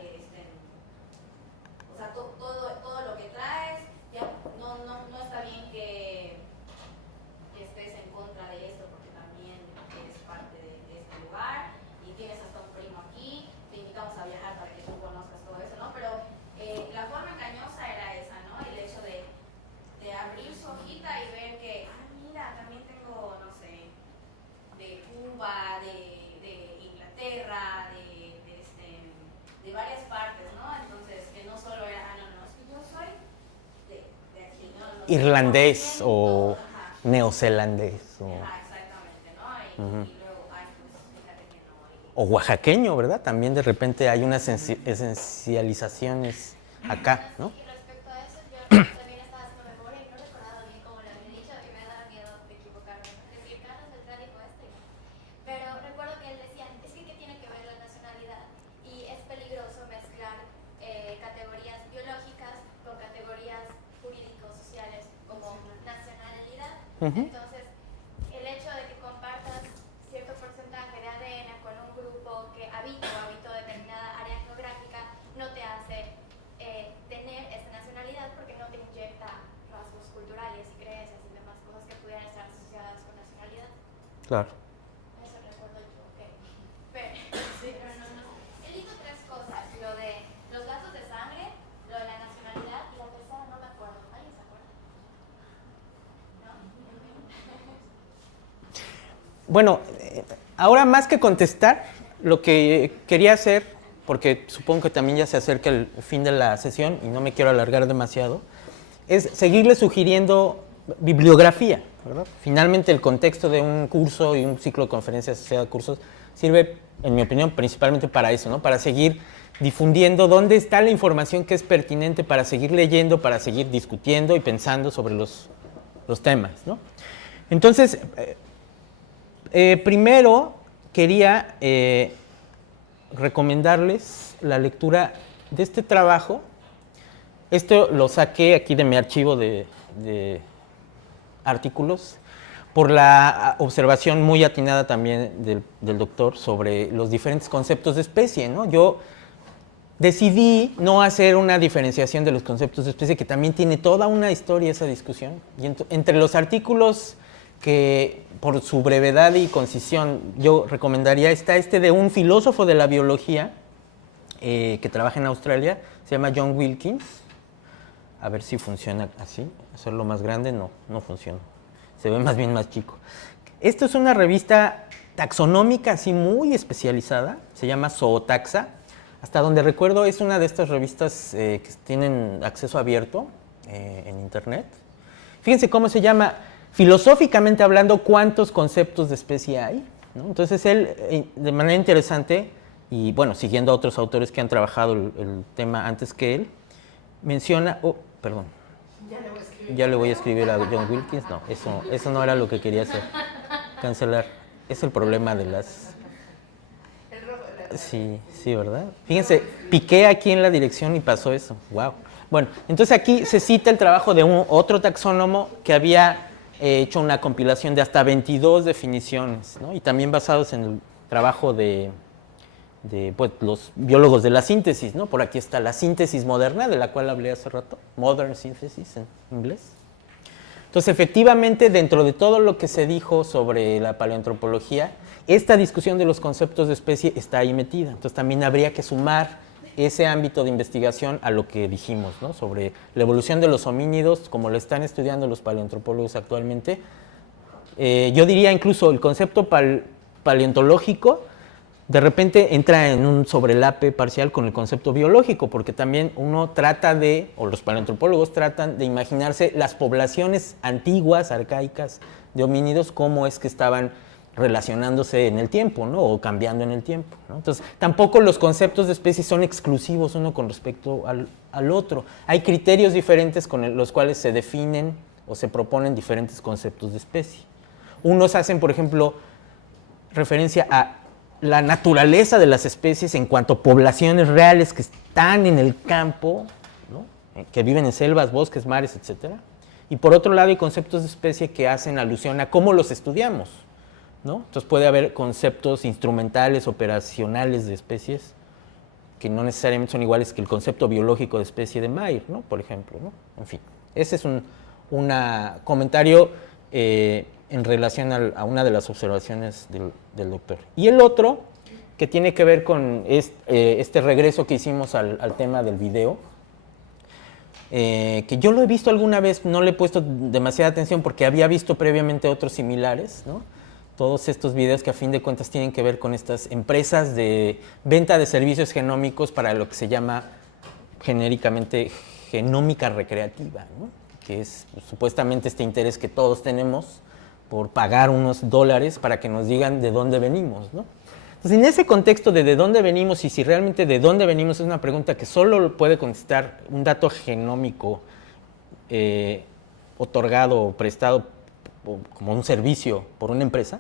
todo lo que traes, ya no está bien que estés en contra de esto, porque también eres parte de este lugar y tienes hasta un primo aquí, te invitamos a viajar para que tú conozcas todo eso, ¿no? Pero la forma engañosa era esa, ¿no? El hecho de abrir su hojita y ver que, mira, también tengo, no sé, de Cuba, de Inglaterra, de varias partes, ¿no? Entonces, que no solo era, no, es que yo soy de aquí, ¿no? Irlandés o Ajá. neozelandés. Exactamente, ¿no? Y luego, pues fíjate que no. O oaxaqueño, ¿verdad? También de repente hay unas esencializaciones acá, ¿no? Y respecto a eso, yo también estaba haciendo memoria y no recordaba bien cómo lo había dicho y me daba miedo de equivocarme. Decir, Carlos Beltrán dijo esto. Pero recuerdo que él decía, es que ¿qué tiene que ver la nacionalidad? Y es peligroso mezclar categorías biológicas con categorías jurídico-sociales como nacionalidad. Entonces, el hecho de que compartas cierto porcentaje de ADN con un grupo que habita o habitó determinada área etnográfica no te hace tener esta nacionalidad, porque no te inyecta rasgos culturales y creencias y demás cosas que pudieran estar asociadas con nacionalidad. Claro. Eso recuerdo yo. Pero, sí, no. Él dijo tres cosas: lo de los lazos de sangre, lo de la nacionalidad y la tercera no me acuerdo. ¿Alguien se acuerda? ¿No? Bueno, ahora más que contestar, lo que quería hacer porque supongo que también ya se acerca el fin de la sesión y no me quiero alargar demasiado, es seguirle sugiriendo bibliografía, ¿verdad? Finalmente el contexto de un curso y un ciclo de conferencias asociado a cursos sirve, en mi opinión, principalmente para eso, ¿no? Para seguir difundiendo dónde está la información que es pertinente para seguir leyendo, para seguir discutiendo y pensando sobre los temas, ¿no? Entonces, primero quería recomendarles la lectura de este trabajo. Esto lo saqué aquí de mi archivo de artículos por la observación muy atinada también del doctor sobre los diferentes conceptos de especie, ¿no? Yo decidí no hacer una diferenciación de los conceptos de especie, que también tiene toda una historia esa discusión. Y entre los artículos que, por su brevedad y concisión, yo recomendaría, está este de un filósofo de la biología que trabaja en Australia, se llama John Wilkins. A ver si funciona así. Hacerlo más grande, no funciona. Se ve más bien más chico. Esto es una revista taxonómica así muy especializada, se llama Zootaxa. Hasta donde recuerdo es una de estas revistas que tienen acceso abierto en internet. Fíjense cómo se llama, filosóficamente hablando, cuántos conceptos de especie hay, ¿no? Entonces él, de manera interesante, y bueno, siguiendo a otros autores que han trabajado el tema antes que él, menciona, perdón, ya le voy a escribir a John Wilkins, no, eso no era lo que quería hacer, cancelar, es el problema de las... Sí, ¿verdad? Fíjense, piqué aquí en la dirección y pasó eso. Wow. Bueno, entonces aquí se cita el trabajo de otro taxónomo que había hecho una compilación de hasta 22 definiciones, ¿no? Y también basados en el trabajo de pues, los biólogos de la síntesis, ¿no? Por aquí está la síntesis moderna, de la cual hablé hace rato, Modern Synthesis en inglés. Entonces, efectivamente, dentro de todo lo que se dijo sobre la paleoantropología, esta discusión de los conceptos de especie está ahí metida. Entonces, también habría que sumar ese ámbito de investigación a lo que dijimos, ¿no? Sobre la evolución de los homínidos, como lo están estudiando los paleoantropólogos actualmente. Yo diría incluso el concepto paleontológico de repente entra en un sobrelape parcial con el concepto biológico, porque también uno trata o los paleoantropólogos tratan de imaginarse las poblaciones antiguas, arcaicas, de homínidos, cómo es que estaban relacionándose en el tiempo, ¿no? O cambiando en el tiempo, ¿no? Entonces, tampoco los conceptos de especies son exclusivos uno con respecto al otro. Hay criterios diferentes con los cuales se definen o se proponen diferentes conceptos de especie. Unos hacen, por ejemplo, referencia a la naturaleza de las especies en cuanto a poblaciones reales que están en el campo, ¿no? Que viven en selvas, bosques, mares, etc. Y por otro lado hay conceptos de especie que hacen alusión a cómo los estudiamos, ¿no? Entonces puede haber conceptos instrumentales, operacionales de especies que no necesariamente son iguales que el concepto biológico de especie de Mayr, ¿no? Por ejemplo, ¿no? En fin, ese es un comentario en relación a una de las observaciones del doctor. Y el otro, que tiene que ver con este regreso que hicimos al tema del video, que yo lo he visto alguna vez, no le he puesto demasiada atención porque había visto previamente otros similares, ¿no? Todos estos videos que a fin de cuentas tienen que ver con estas empresas de venta de servicios genómicos para lo que se llama genéricamente genómica recreativa, ¿no? Que es supuestamente este interés que todos tenemos por pagar unos dólares para que nos digan de dónde venimos, ¿no? Entonces, en ese contexto de dónde venimos y si realmente de dónde venimos es una pregunta que solo puede contestar un dato genómico otorgado o prestado como un servicio por una empresa,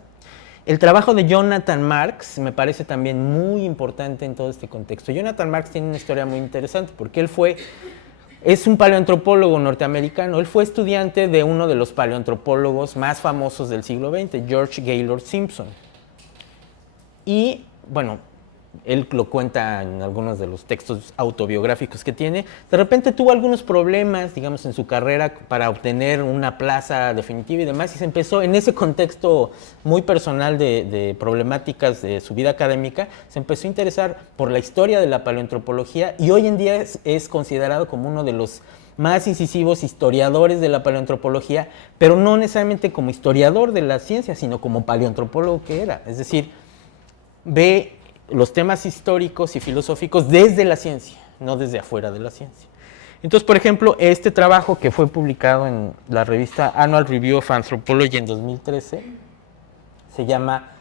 el trabajo de Jonathan Marks me parece también muy importante en todo este contexto. Jonathan Marks tiene una historia muy interesante porque es un paleoantropólogo norteamericano. Él fue estudiante de uno de los paleoantropólogos más famosos del siglo XX, George Gaylord Simpson. Y, bueno, él lo cuenta en algunos de los textos autobiográficos que tiene. De repente tuvo algunos problemas, digamos, en su carrera para obtener una plaza definitiva y demás, y se empezó, en ese contexto muy personal de problemáticas de su vida académica, se empezó a interesar por la historia de la paleoantropología y hoy en día es considerado como uno de los más incisivos historiadores de la paleoantropología, pero no necesariamente como historiador de la ciencia, sino como paleoantropólogo que era. Es decir, ve los temas históricos y filosóficos desde la ciencia, no desde afuera de la ciencia. Entonces, por ejemplo, este trabajo que fue publicado en la revista Annual Review of Anthropology en 2013 se llama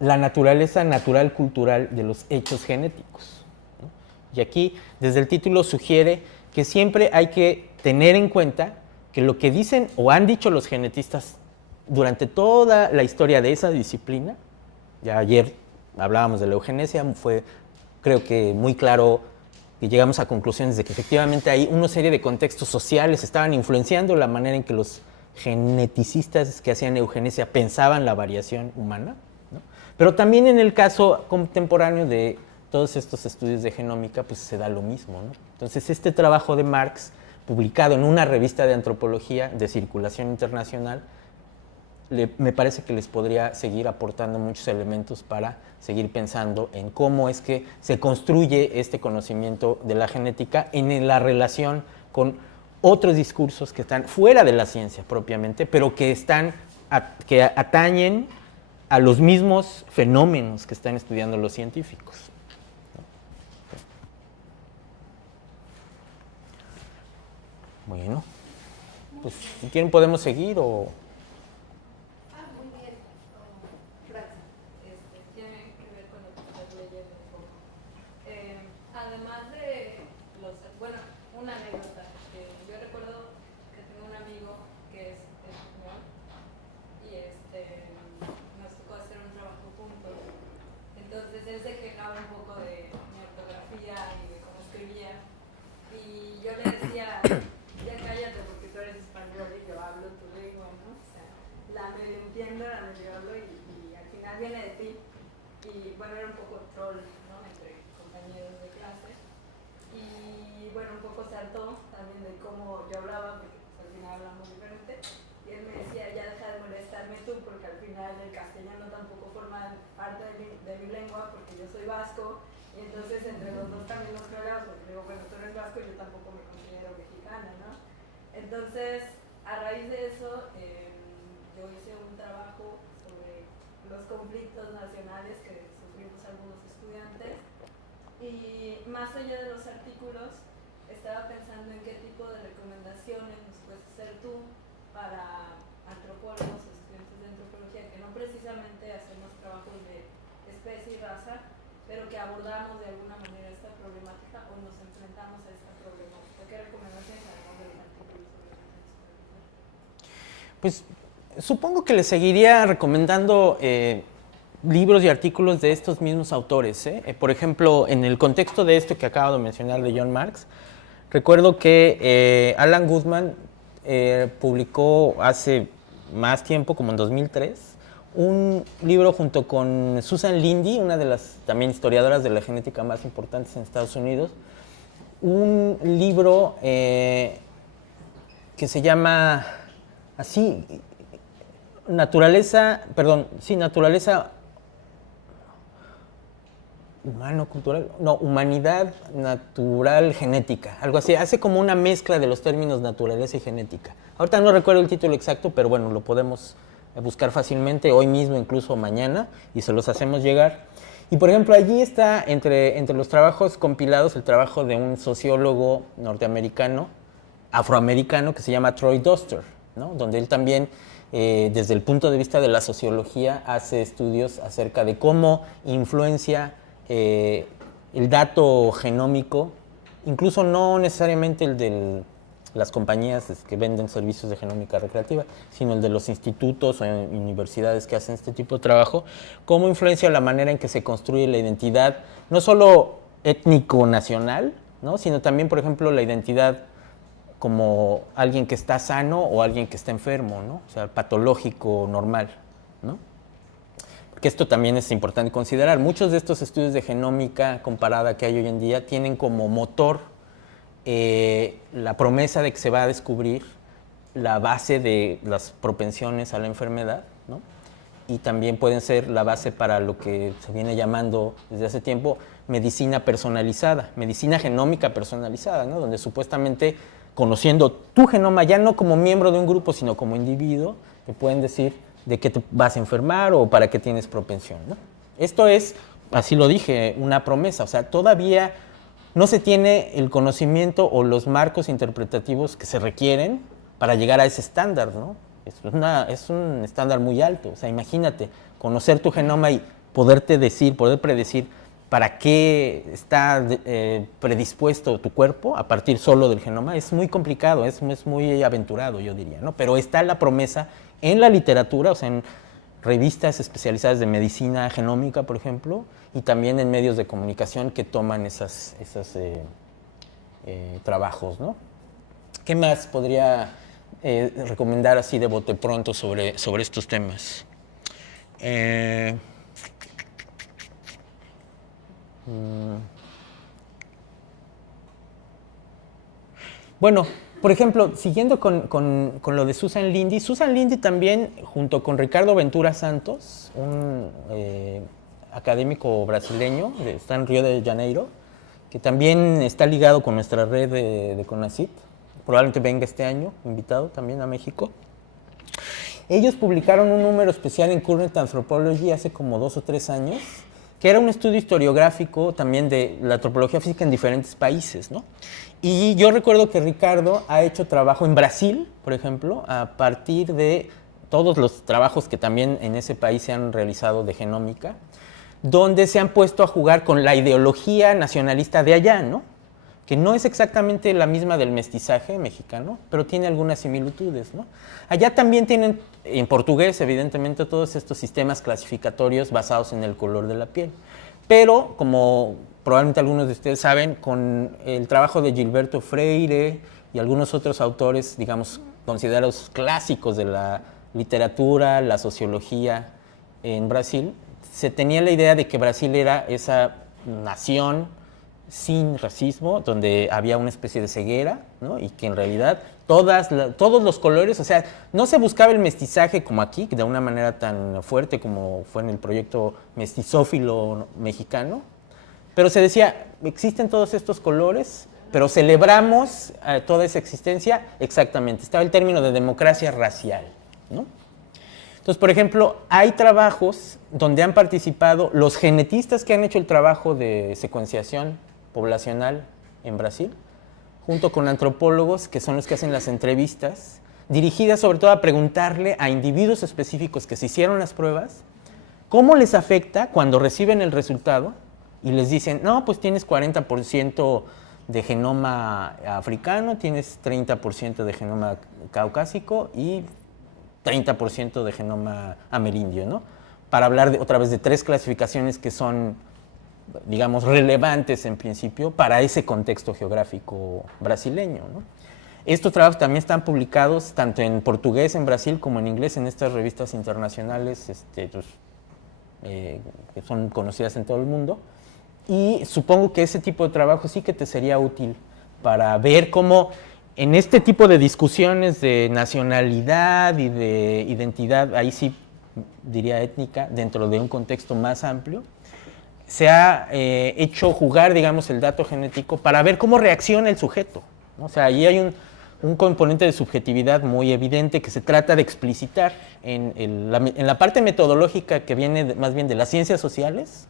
La naturaleza natural cultural de los hechos genéticos, ¿no? Y aquí, desde el título, sugiere que siempre hay que tener en cuenta que lo que dicen o han dicho los genetistas durante toda la historia de esa disciplina, ya ayer hablábamos de la eugenesia, fue creo que muy claro que llegamos a conclusiones de que efectivamente hay una serie de contextos sociales que estaban influenciando la manera en que los geneticistas que hacían eugenesia pensaban la variación humana, ¿no? Pero también en el caso contemporáneo de todos estos estudios de genómica, pues se da lo mismo, ¿no? Entonces, este trabajo de Marx, publicado en una revista de antropología de circulación internacional, me parece que les podría seguir aportando muchos elementos para seguir pensando en cómo es que se construye este conocimiento de la genética en la relación con otros discursos que están fuera de la ciencia propiamente, pero que que atañen a los mismos fenómenos que están estudiando los científicos. Bueno, pues si quieren podemos seguir o... Muy bien. Francia. Tiene que ver con lo que estás leyendo un poco. Además de bueno, una anécdota. Yo recuerdo que tengo un amigo que es español y nos tocó hacer un trabajo juntos. Entonces él se quejaba un poco de mi ortografía y de cómo escribía. Y yo le decía, ya cállate porque tú eres español y yo hablo tu lengua, ¿no? O sea, la medio entiendo, la medio hablo y al final viene de ti. Y bueno, era un poco troll, ¿no? Entre compañeros de clase. Y bueno, un poco se hartó también de cómo yo hablaba, porque pues, al final hablamos diferente. Y él me decía, ya deja de molestarme tú, porque al final el castellano tampoco forma parte de mi lengua, porque yo soy vasco. Y entonces entre los dos también nos peleamos, porque digo, bueno, tú eres vasco y yo tampoco me considero mexicana, ¿no? Entonces, a raíz de eso, yo hice un trabajo sobre los conflictos nacionales que sufrimos algunos estudiantes. Y más allá de los artículos, estaba pensando en qué tipo de recomendaciones nos puedes hacer tú para antropólogos, estudiantes de antropología, que no precisamente hacemos trabajos de especie y raza, pero que abordamos de alguna manera esta problemática o nos enfrentamos a esta problemática. ¿Qué recomendaciones además de los artículos sobre la ciencia? Pues supongo que les seguiría recomendando libros y artículos de estos mismos autores, ¿eh? Por ejemplo, en el contexto de esto que acabo de mencionar de John Marx, recuerdo que Alan Guzman publicó hace más tiempo, como en 2003, un libro junto con Susan Lindy, una de las también historiadoras de la genética más importantes en Estados Unidos, un libro que se llama así, Naturaleza humano-cultural, no, humanidad natural genética, algo así, hace como una mezcla de los términos naturaleza y genética. Ahorita no recuerdo el título exacto, pero bueno, lo podemos buscar fácilmente, hoy mismo, incluso mañana, y se los hacemos llegar. Y por ejemplo, allí está entre los trabajos compilados el trabajo de un sociólogo norteamericano, afroamericano, que se llama Troy Duster, ¿no? Donde él también, desde el punto de vista de la sociología, hace estudios acerca de cómo influencia el dato genómico, incluso no necesariamente el de las compañías que venden servicios de genómica recreativa, sino el de los institutos o universidades que hacen este tipo de trabajo, cómo influencia la manera en que se construye la identidad, no solo étnico-nacional, ¿no? Sino también, por ejemplo, la identidad como alguien que está sano o alguien que está enfermo, ¿no? O sea, patológico, normal, ¿no? Porque esto también es importante considerar. Muchos de estos estudios de genómica comparada que hay hoy en día tienen como motor la promesa de que se va a descubrir la base de las propensiones a la enfermedad, ¿no? Y también pueden ser la base para lo que se viene llamando desde hace tiempo medicina personalizada, medicina genómica personalizada, ¿no? Donde supuestamente conociendo tu genoma ya no como miembro de un grupo, sino como individuo, te pueden decir de qué te vas a enfermar o para qué tienes propensión, ¿no? Esto es así lo dije, una promesa. O sea, todavía no se tiene el conocimiento o los marcos interpretativos que se requieren para llegar a ese estándar, ¿no? Es un estándar muy alto. O sea, imagínate, conocer tu genoma y poder predecir para qué está predispuesto tu cuerpo a partir solo del genoma, es muy complicado, es muy aventurado, yo diría, ¿no? Pero está la promesa en la literatura, o sea, en revistas especializadas de medicina genómica, por ejemplo, y también en medios de comunicación que toman esos trabajos, ¿no? ¿Qué más podría recomendar así de bote pronto sobre estos temas? Bueno, por ejemplo, siguiendo con lo de Susan Lindley también, junto con Ricardo Ventura Santos, un académico brasileño, está en Río de Janeiro, que también está ligado con nuestra red de CONACYT, probablemente venga este año, invitado también a México. Ellos publicaron un número especial en Current Anthropology hace como 2 o 3 años, que era un estudio historiográfico también de la antropología física en diferentes países, ¿no? Y yo recuerdo que Ricardo ha hecho trabajo en Brasil, por ejemplo, a partir de todos los trabajos que también en ese país se han realizado de genómica, donde se han puesto a jugar con la ideología nacionalista de allá, ¿no? Que no es exactamente la misma del mestizaje mexicano, pero tiene algunas similitudes, ¿no? Allá también tienen, en portugués, evidentemente, todos estos sistemas clasificatorios basados en el color de la piel. Pero, como probablemente algunos de ustedes saben, con el trabajo de Gilberto Freire y algunos otros autores, digamos, considerados clásicos de la literatura, la sociología en Brasil, se tenía la idea de que Brasil era esa nación sin racismo, donde había una especie de ceguera, ¿no? Y que en realidad todos los colores, o sea, no se buscaba el mestizaje como aquí, de una manera tan fuerte como fue en el proyecto mestizófilo mexicano, pero se decía, existen todos estos colores, pero celebramos toda esa existencia, exactamente. Estaba el término de democracia racial, ¿no? Entonces, por ejemplo, hay trabajos donde han participado los genetistas que han hecho el trabajo de secuenciación poblacional en Brasil, junto con antropólogos que son los que hacen las entrevistas, dirigidas sobre todo a preguntarle a individuos específicos que se hicieron las pruebas, cómo les afecta cuando reciben el resultado y les dicen, no, pues tienes 40% de genoma africano, tienes 30% de genoma caucásico y 30% de genoma amerindio, ¿no? Para hablar otra vez de 3 clasificaciones que son, digamos, relevantes en principio para ese contexto geográfico brasileño, ¿no? Estos trabajos también están publicados tanto en portugués en Brasil como en inglés en estas revistas internacionales que son conocidas en todo el mundo. Y supongo que ese tipo de trabajo sí que te sería útil para ver cómo en este tipo de discusiones de nacionalidad y de identidad, ahí sí diría étnica, dentro de un contexto más amplio, se ha hecho jugar, digamos, el dato genético para ver cómo reacciona el sujeto, ¿no? O sea, ahí hay un componente de subjetividad muy evidente que se trata de explicitar en la parte metodológica que viene más bien de las ciencias sociales,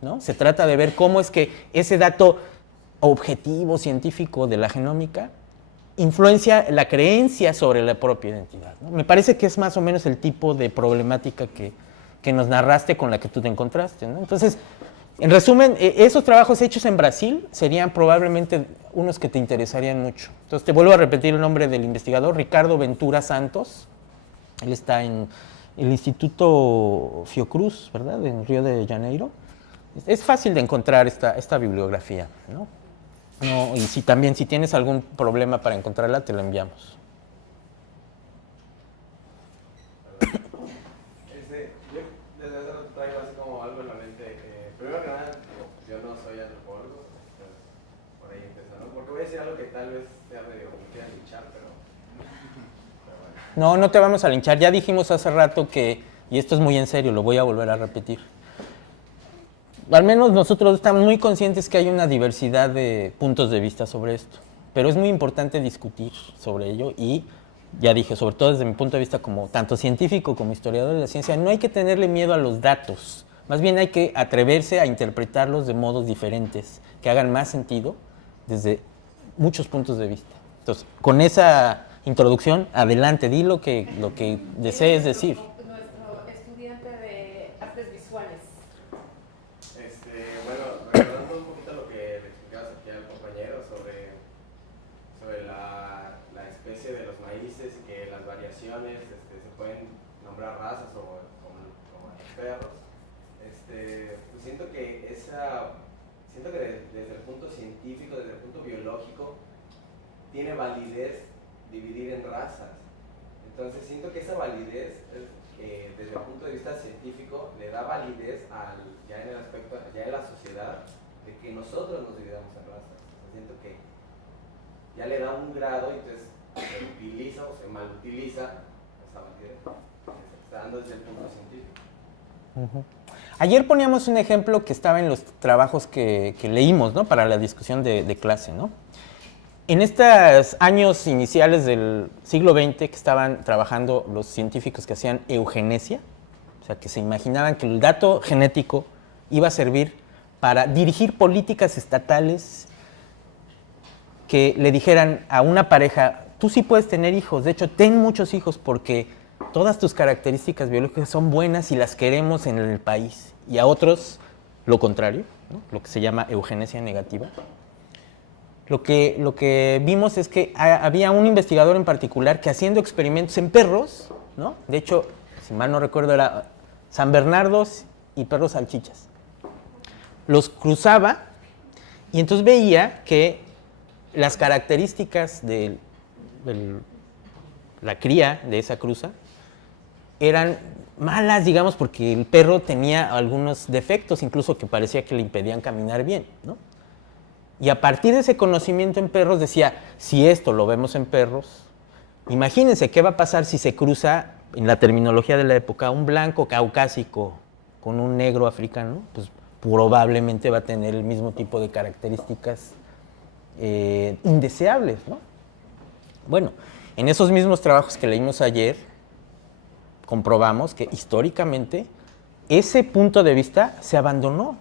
¿no? Se trata de ver cómo es que ese dato objetivo, científico de la genómica influencia la creencia sobre la propia identidad, ¿no? Me parece que es más o menos el tipo de problemática que nos narraste con la que tú te encontraste, ¿no? Entonces, en resumen, esos trabajos hechos en Brasil serían probablemente unos que te interesarían mucho. Entonces, te vuelvo a repetir el nombre del investigador, Ricardo Ventura Santos. Él está en el Instituto Fiocruz, ¿verdad?, en Río de Janeiro. Es fácil de encontrar esta bibliografía, ¿no? Y si tienes algún problema para encontrarla, te la enviamos. Yo desde hace rato traigo así como algo en la mente. Primero que nada, yo no soy antropólogo, entonces por ahí empezando, porque voy a decir algo que tal vez sea medio me quieran linchar, pero bueno. No te vamos a linchar. Ya dijimos hace rato que, y esto es muy en serio, lo voy a volver a repetir, al menos nosotros estamos muy conscientes que hay una diversidad de puntos de vista sobre esto, pero es muy importante discutir sobre ello y, ya dije, sobre todo desde mi punto de vista como tanto científico como historiador de la ciencia, no hay que tenerle miedo a los datos, Más bien hay que atreverse a interpretarlos de modos diferentes, que hagan más sentido desde muchos puntos de vista. Entonces, con esa introducción, adelante, di lo que desees decir. Nuestro estudiante de artes visuales. Bueno, recordando un poquito lo que le explicabas aquí al compañero sobre la especie de los maíces y que las variaciones se pueden nombrar razas o como los perros. Pues siento que desde el punto científico, desde el punto biológico, tiene validez dividir en razas. Entonces siento que esa validez, desde el punto de vista científico, le da validez ya en la sociedad, de que nosotros nos dividamos en razas. Siento que ya le da un grado y entonces se utiliza o se malutiliza esa validez. Se está dando desde el punto científico. Uh-huh. Ayer poníamos un ejemplo que estaba en los trabajos que leímos, ¿no? Para la discusión de clase, ¿no? En estos años iniciales del siglo XX que estaban trabajando los científicos que hacían eugenesia, o sea, que se imaginaban que el dato genético iba a servir para dirigir políticas estatales que le dijeran a una pareja, tú sí puedes tener hijos, de hecho, ten muchos hijos porque todas tus características biológicas son buenas y las queremos en el país. Y a otros, lo contrario, ¿no? Lo que se llama eugenesia negativa. Lo que vimos es que había un investigador en particular que haciendo experimentos en perros, ¿no? De hecho, si mal no recuerdo, era San Bernardos y perros salchichas. Los cruzaba y entonces veía que las características de la cría de esa cruza eran malas, digamos, porque el perro tenía algunos defectos, incluso que parecía que le impedían caminar bien, ¿no? Y a partir de ese conocimiento en perros decía, si esto lo vemos en perros, imagínense qué va a pasar si se cruza, en la terminología de la época, un blanco caucásico con un negro africano, pues probablemente va a tener el mismo tipo de características indeseables, ¿no? Bueno, en esos mismos trabajos que leímos ayer, comprobamos que históricamente ese punto de vista se abandonó,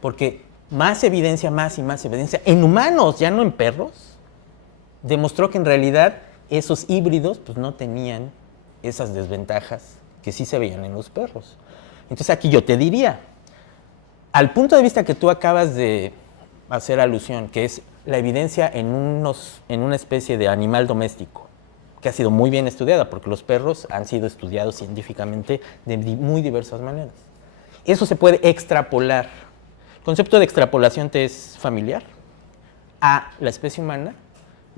porque más evidencia, más y más evidencia, en humanos, ya no en perros, demostró que en realidad esos híbridos pues, no tenían esas desventajas que sí se veían en los perros. Entonces aquí yo te diría, al punto de vista que tú acabas de hacer alusión, que es la evidencia en una especie de animal doméstico, que ha sido muy bien estudiada, porque los perros han sido estudiados científicamente de muy diversas maneras. Eso se puede extrapolar. El concepto de extrapolación te es familiar a la especie humana.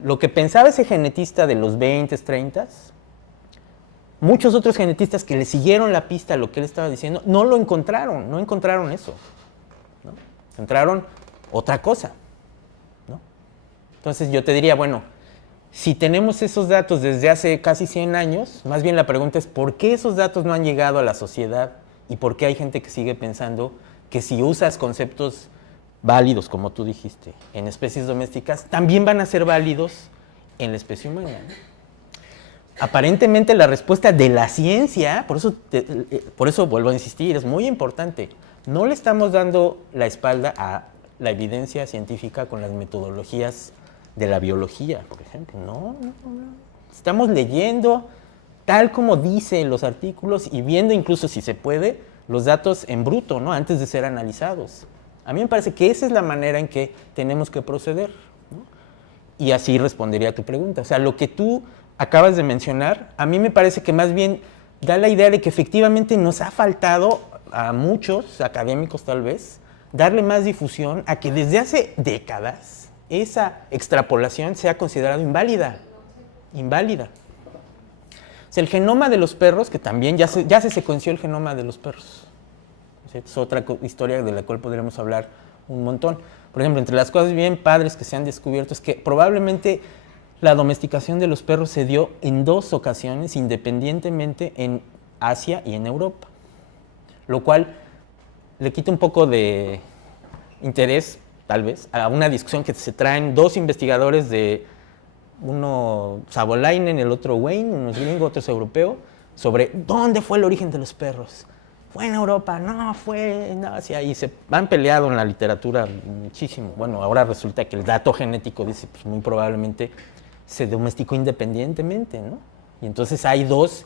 Lo que pensaba ese genetista de los 20, 30, muchos otros genetistas que le siguieron la pista a lo que él estaba diciendo, no lo encontraron, no encontraron eso, ¿no? Encontraron otra cosa, ¿no? Entonces yo te diría, bueno, si tenemos esos datos desde hace casi 100 años, más bien la pregunta es, ¿por qué esos datos no han llegado a la sociedad? ¿Y por qué hay gente que sigue pensando que si usas conceptos válidos, como tú dijiste, en especies domésticas, también van a ser válidos en la especie humana, ¿no? Aparentemente la respuesta de la ciencia, por eso vuelvo a insistir, es muy importante, no le estamos dando la espalda a la evidencia científica con las metodologías de la biología, por ejemplo, no. Estamos leyendo tal como dicen los artículos y viendo incluso, si se puede, los datos en bruto, ¿no? Antes de ser analizados. A mí me parece que esa es la manera en que tenemos que proceder, ¿no? Y así respondería a tu pregunta. O sea, lo que tú acabas de mencionar, a mí me parece que más bien da la idea de que efectivamente nos ha faltado a muchos académicos tal vez darle más difusión a que desde hace décadas esa extrapolación sea considerada inválida. O sea, el genoma de los perros, que también ya se secuenció el genoma de los perros. Es otra historia de la cual podríamos hablar un montón. Por ejemplo, entre las cosas bien padres que se han descubierto es que probablemente la domesticación de los perros se dio en 2 ocasiones independientemente en Asia y en Europa. Lo cual le quita un poco de interés, tal vez, a una discusión que se traen 2 investigadores de uno Savolainen, el otro Wayne, unos gringos, otros europeos, sobre dónde fue el origen de los perros. fue en Europa, no, fue en Asia, y se han peleado en la literatura muchísimo. Bueno, ahora resulta que el dato genético dice, pues muy probablemente se domesticó independientemente, ¿no? Y entonces hay 2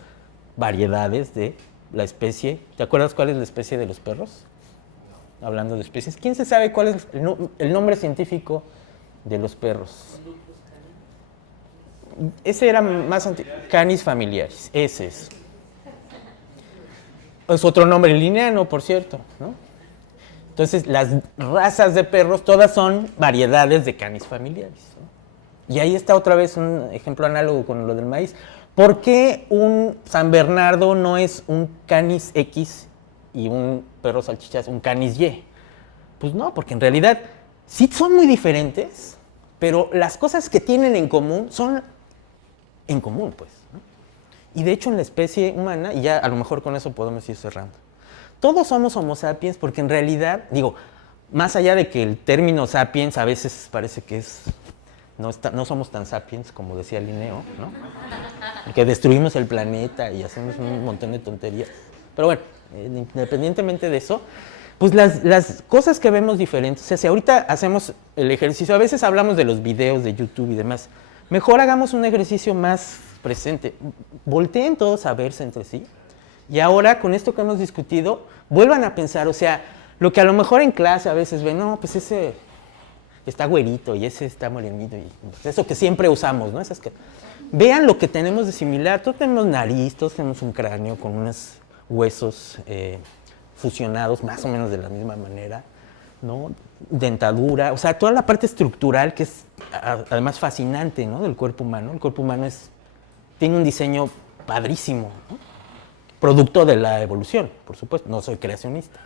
variedades de la especie. ¿Te acuerdas cuál es la especie de los perros? Hablando de especies, ¿quién se sabe cuál es el nombre científico de los perros? Ese era más antiguo, Canis familiaris, ese es. Es otro nombre linneano, por cierto, ¿no? Entonces, las razas de perros todas son variedades de Canis familiaris, ¿no? Y ahí está otra vez un ejemplo análogo con lo del maíz. ¿Por qué un San Bernardo no es un Canis X y un perro salchicha es un Canis Y? Pues no, porque en realidad sí son muy diferentes, pero las cosas que tienen en común son en común, pues, ¿no? Y de hecho en la especie humana, y ya a lo mejor con eso podemos ir cerrando, todos somos Homo sapiens porque en realidad, digo, más allá de que el término sapiens a veces parece que no somos tan sapiens como decía Linneo, ¿no? Que destruimos el planeta y hacemos un montón de tonterías. Pero bueno, independientemente de eso, pues las cosas que vemos diferentes, o sea, si ahorita hacemos el ejercicio, a veces hablamos de los videos de YouTube y demás, mejor hagamos un ejercicio más presente. Volteen todos a verse entre sí y ahora con esto que hemos discutido, vuelvan a pensar, o sea, lo que a lo mejor en clase a veces ven, no, pues ese está güerito y ese está morenito, y pues eso que siempre usamos, ¿no? Vean lo que tenemos de similar, todos tenemos nariz, todos tenemos un cráneo con unos huesos fusionados más o menos de la misma manera, ¿no? Dentadura, o sea, toda la parte estructural que es además fascinante, ¿no? Del cuerpo humano. El cuerpo humano tiene un diseño padrísimo, ¿no? Producto de la evolución, por supuesto. No soy creacionista.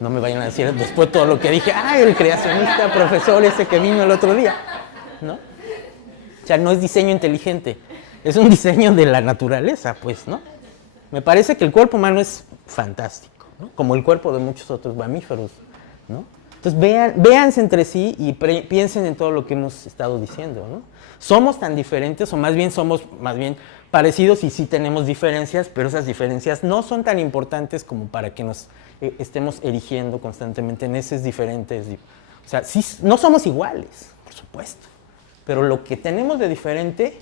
No me vayan a decir después todo lo que dije, ¡ay, el creacionista profesor ese que vino el otro día! ¿No? O sea, no es diseño inteligente, es un diseño de la naturaleza, pues, ¿no? Me parece que el cuerpo humano es fantástico, ¿no? Como el cuerpo de muchos otros mamíferos, ¿no? Entonces, véanse entre sí y piensen en todo lo que hemos estado diciendo, ¿no? Somos tan diferentes, o más bien somos parecidos y sí tenemos diferencias, pero esas diferencias no son tan importantes como para que nos estemos erigiendo constantemente en esos diferentes. O sea, sí, no somos iguales, por supuesto, pero lo que tenemos de diferente,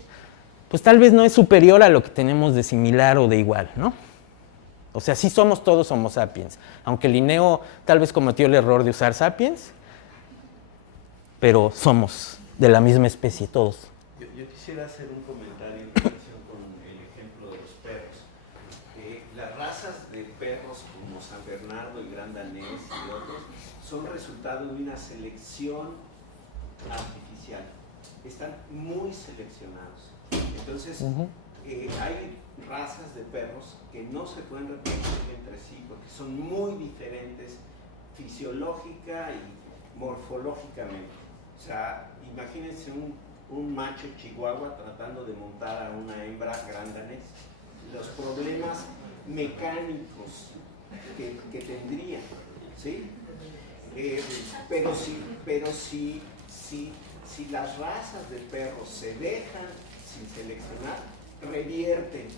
pues tal vez no es superior a lo que tenemos de similar o de igual, ¿no? O sea, sí somos todos Homo sapiens, aunque Linneo tal vez cometió el error de usar sapiens, pero somos de la misma especie todos. Yo quisiera hacer un comentario en relación con el ejemplo de los perros. Las razas de perros como San Bernardo y Gran Danés y otros son resultado de una selección artificial. Están muy seleccionados. Entonces, hay razas de perros que no se pueden reproducir entre sí porque son muy diferentes fisiológica y morfológicamente. O sea, imagínense un macho chihuahua tratando de montar a una hembra gran danés. Los problemas mecánicos que tendría, ¿sí? Pero si las razas de perros se dejan sin seleccionar, revierten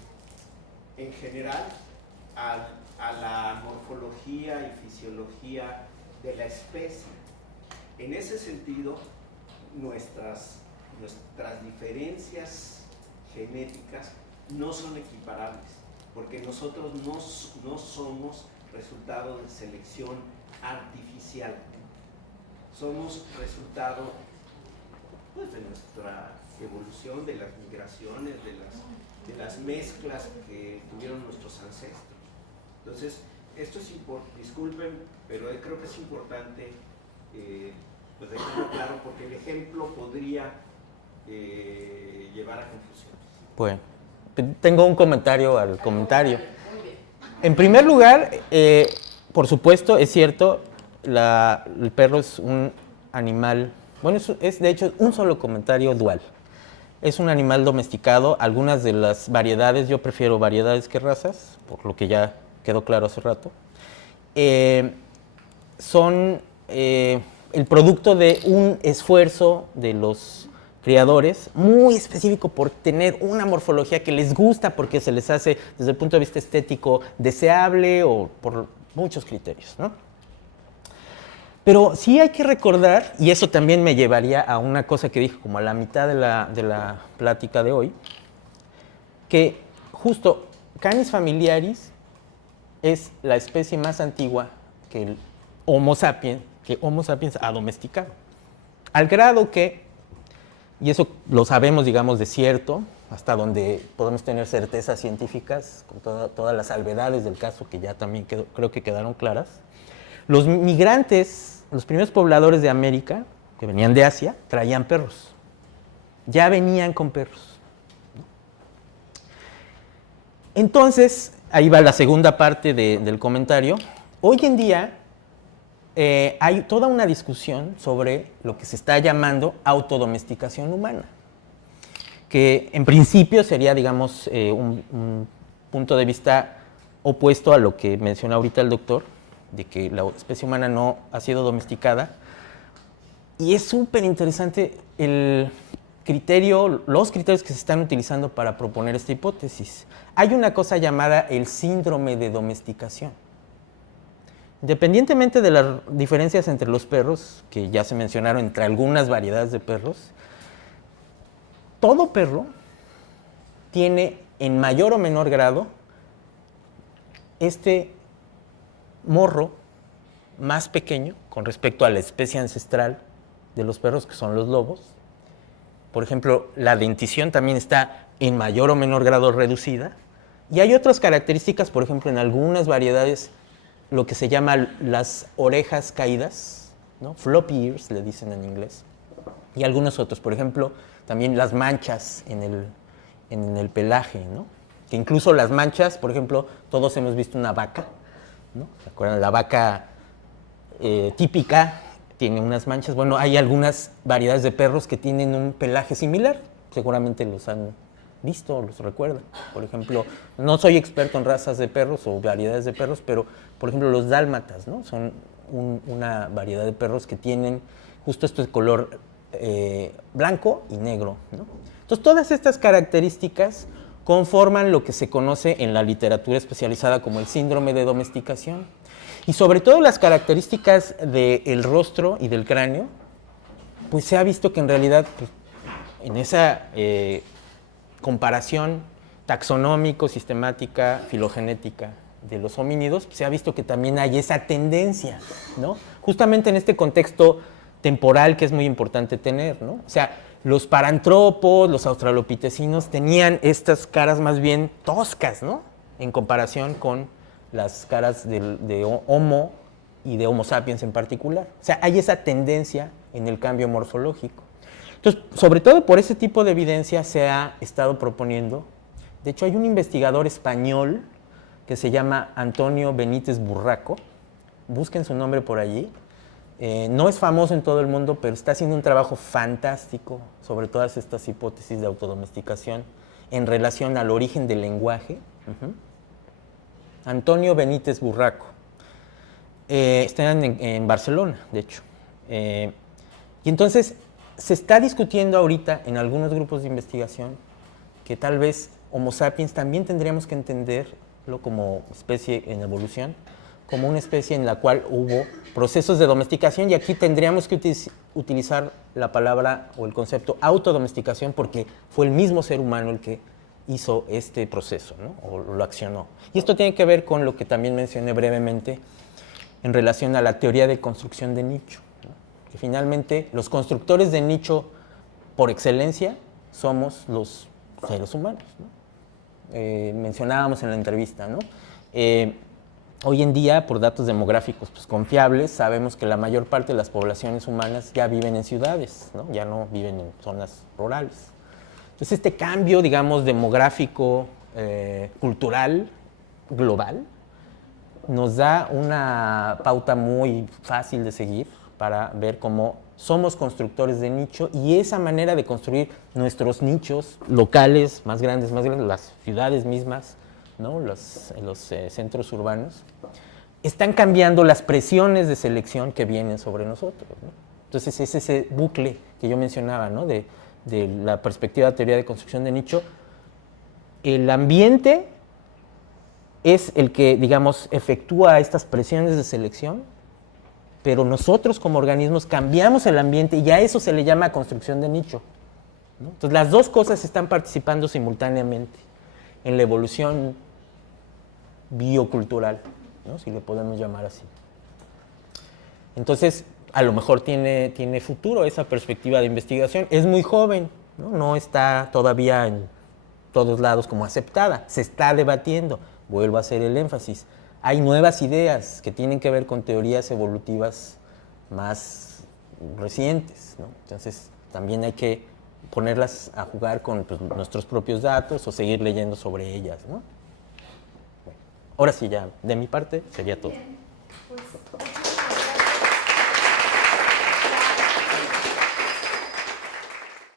en general a la morfología y fisiología de la especie. En ese sentido, nuestras diferencias genéticas no son equiparables, porque nosotros no somos resultado de selección artificial, somos resultado, pues, de nuestra evolución, de las migraciones, de las mezclas que tuvieron nuestros ancestros. Entonces, esto es importante, disculpen, pero creo que es importante pues dejarlo claro, porque el ejemplo podría llevar a confusión. Bueno, tengo un comentario al comentario. En primer lugar, por supuesto, es cierto, el perro es un animal, bueno, es de hecho un solo comentario dual. Es un animal domesticado, algunas de las variedades, yo prefiero variedades que razas, por lo que ya quedó claro hace rato, son el producto de un esfuerzo de los criadores muy específico por tener una morfología que les gusta porque se les hace desde el punto de vista estético deseable o por muchos criterios, ¿no? Pero sí hay que recordar, y eso también me llevaría a una cosa que dije como a la mitad de la plática de hoy, que justo Canis familiaris es la especie más antigua que el Homo sapiens ha domesticado. Al grado que, y eso lo sabemos, digamos, de cierto, hasta donde podemos tener certezas científicas, con todas las salvedades del caso que ya también creo que quedaron claras, los migrantes, los primeros pobladores de América, que venían de Asia, traían perros. Ya venían con perros. Entonces, ahí va la segunda parte del comentario. Hoy en día hay toda una discusión sobre lo que se está llamando autodomesticación humana, que en principio sería, digamos, un punto de vista opuesto a lo que menciona ahorita el doctor, de que la especie humana no ha sido domesticada. Y es súper interesante los criterios que se están utilizando para proponer esta hipótesis. Hay una cosa llamada el síndrome de domesticación. Independientemente de las diferencias entre los perros, que ya se mencionaron entre algunas variedades de perros, todo perro tiene en mayor o menor grado este morro más pequeño con respecto a la especie ancestral de los perros, que son los lobos. Por ejemplo, la dentición también está en mayor o menor grado reducida. Y hay otras características, por ejemplo, en algunas variedades, lo que se llama las orejas caídas, ¿no? Floppy ears, le dicen en inglés. Y algunos otros, por ejemplo, también las manchas en el pelaje, ¿no? Que incluso las manchas, por ejemplo, todos hemos visto una vaca, ¿no? ¿Se acuerdan? La vaca típica tiene unas manchas. Bueno, hay algunas variedades de perros que tienen un pelaje similar. Seguramente los han visto, los recuerdan. Por ejemplo, no soy experto en razas de perros o variedades de perros, pero, por ejemplo, los dálmatas, ¿no? Son una variedad de perros que tienen justo este color blanco y negro, ¿no? Entonces, todas estas características conforman lo que se conoce en la literatura especializada como el síndrome de domesticación. Y sobre todo las características del rostro y del cráneo, pues se ha visto que en realidad, pues, en esa comparación taxonómico, sistemática, filogenética de los homínidos, pues se ha visto que también hay esa tendencia, ¿no? Justamente en este contexto temporal que es muy importante tener, ¿no? O sea, los parantropos, los australopitecinos tenían estas caras más bien toscas, ¿no? En comparación con las caras de Homo y de Homo sapiens en particular. O sea, hay esa tendencia en el cambio morfológico. Entonces, sobre todo por ese tipo de evidencia se ha estado proponiendo. De hecho, hay un investigador español que se llama Antonio Benítez Burraco. Busquen su nombre por allí. No es famoso en todo el mundo, pero está haciendo un trabajo fantástico sobre todas estas hipótesis de autodomesticación en relación al origen del lenguaje. Antonio Benítez Burraco. Está en Barcelona, de hecho. Y entonces se está discutiendo ahorita en algunos grupos de investigación que tal vez Homo sapiens también tendríamos que entenderlo como especie en evolución, como una especie en la cual hubo procesos de domesticación, y aquí tendríamos que utilizar la palabra o el concepto autodomesticación porque fue el mismo ser humano el que hizo este proceso, ¿no? O lo accionó. Y esto tiene que ver con lo que también mencioné brevemente en relación a la teoría de construcción de nicho, ¿no? Que finalmente los constructores de nicho por excelencia somos los seres humanos, ¿no? Mencionábamos en la entrevista, ¿no? Hoy en día, por datos demográficos pues, confiables, sabemos que la mayor parte de las poblaciones humanas ya viven en ciudades, ¿no? Ya no viven en zonas rurales. Entonces, este cambio, digamos, demográfico, cultural, global, nos da una pauta muy fácil de seguir para ver cómo somos constructores de nicho, y esa manera de construir nuestros nichos locales más grandes, las ciudades mismas, ¿no? Los centros urbanos, están cambiando las presiones de selección que vienen sobre nosotros, ¿no? Entonces es ese bucle que yo mencionaba, ¿no? de la perspectiva de teoría de construcción de nicho. El ambiente es el que, digamos, efectúa estas presiones de selección, pero nosotros como organismos cambiamos el ambiente y a eso se le llama construcción de nicho, ¿no? Entonces las dos cosas están participando simultáneamente en la evolución biocultural, ¿no? Si le podemos llamar así. Entonces, a lo mejor tiene futuro esa perspectiva de investigación. Es muy joven, ¿no? No está todavía en todos lados como aceptada, se está debatiendo. Vuelvo a hacer el énfasis. Hay nuevas ideas que tienen que ver con teorías evolutivas más recientes, ¿no? Entonces, también hay que ponerlas a jugar con pues, nuestros propios datos o seguir leyendo sobre ellas, ¿no? Bueno, ahora sí, ya de mi parte sería todo. Bien, pues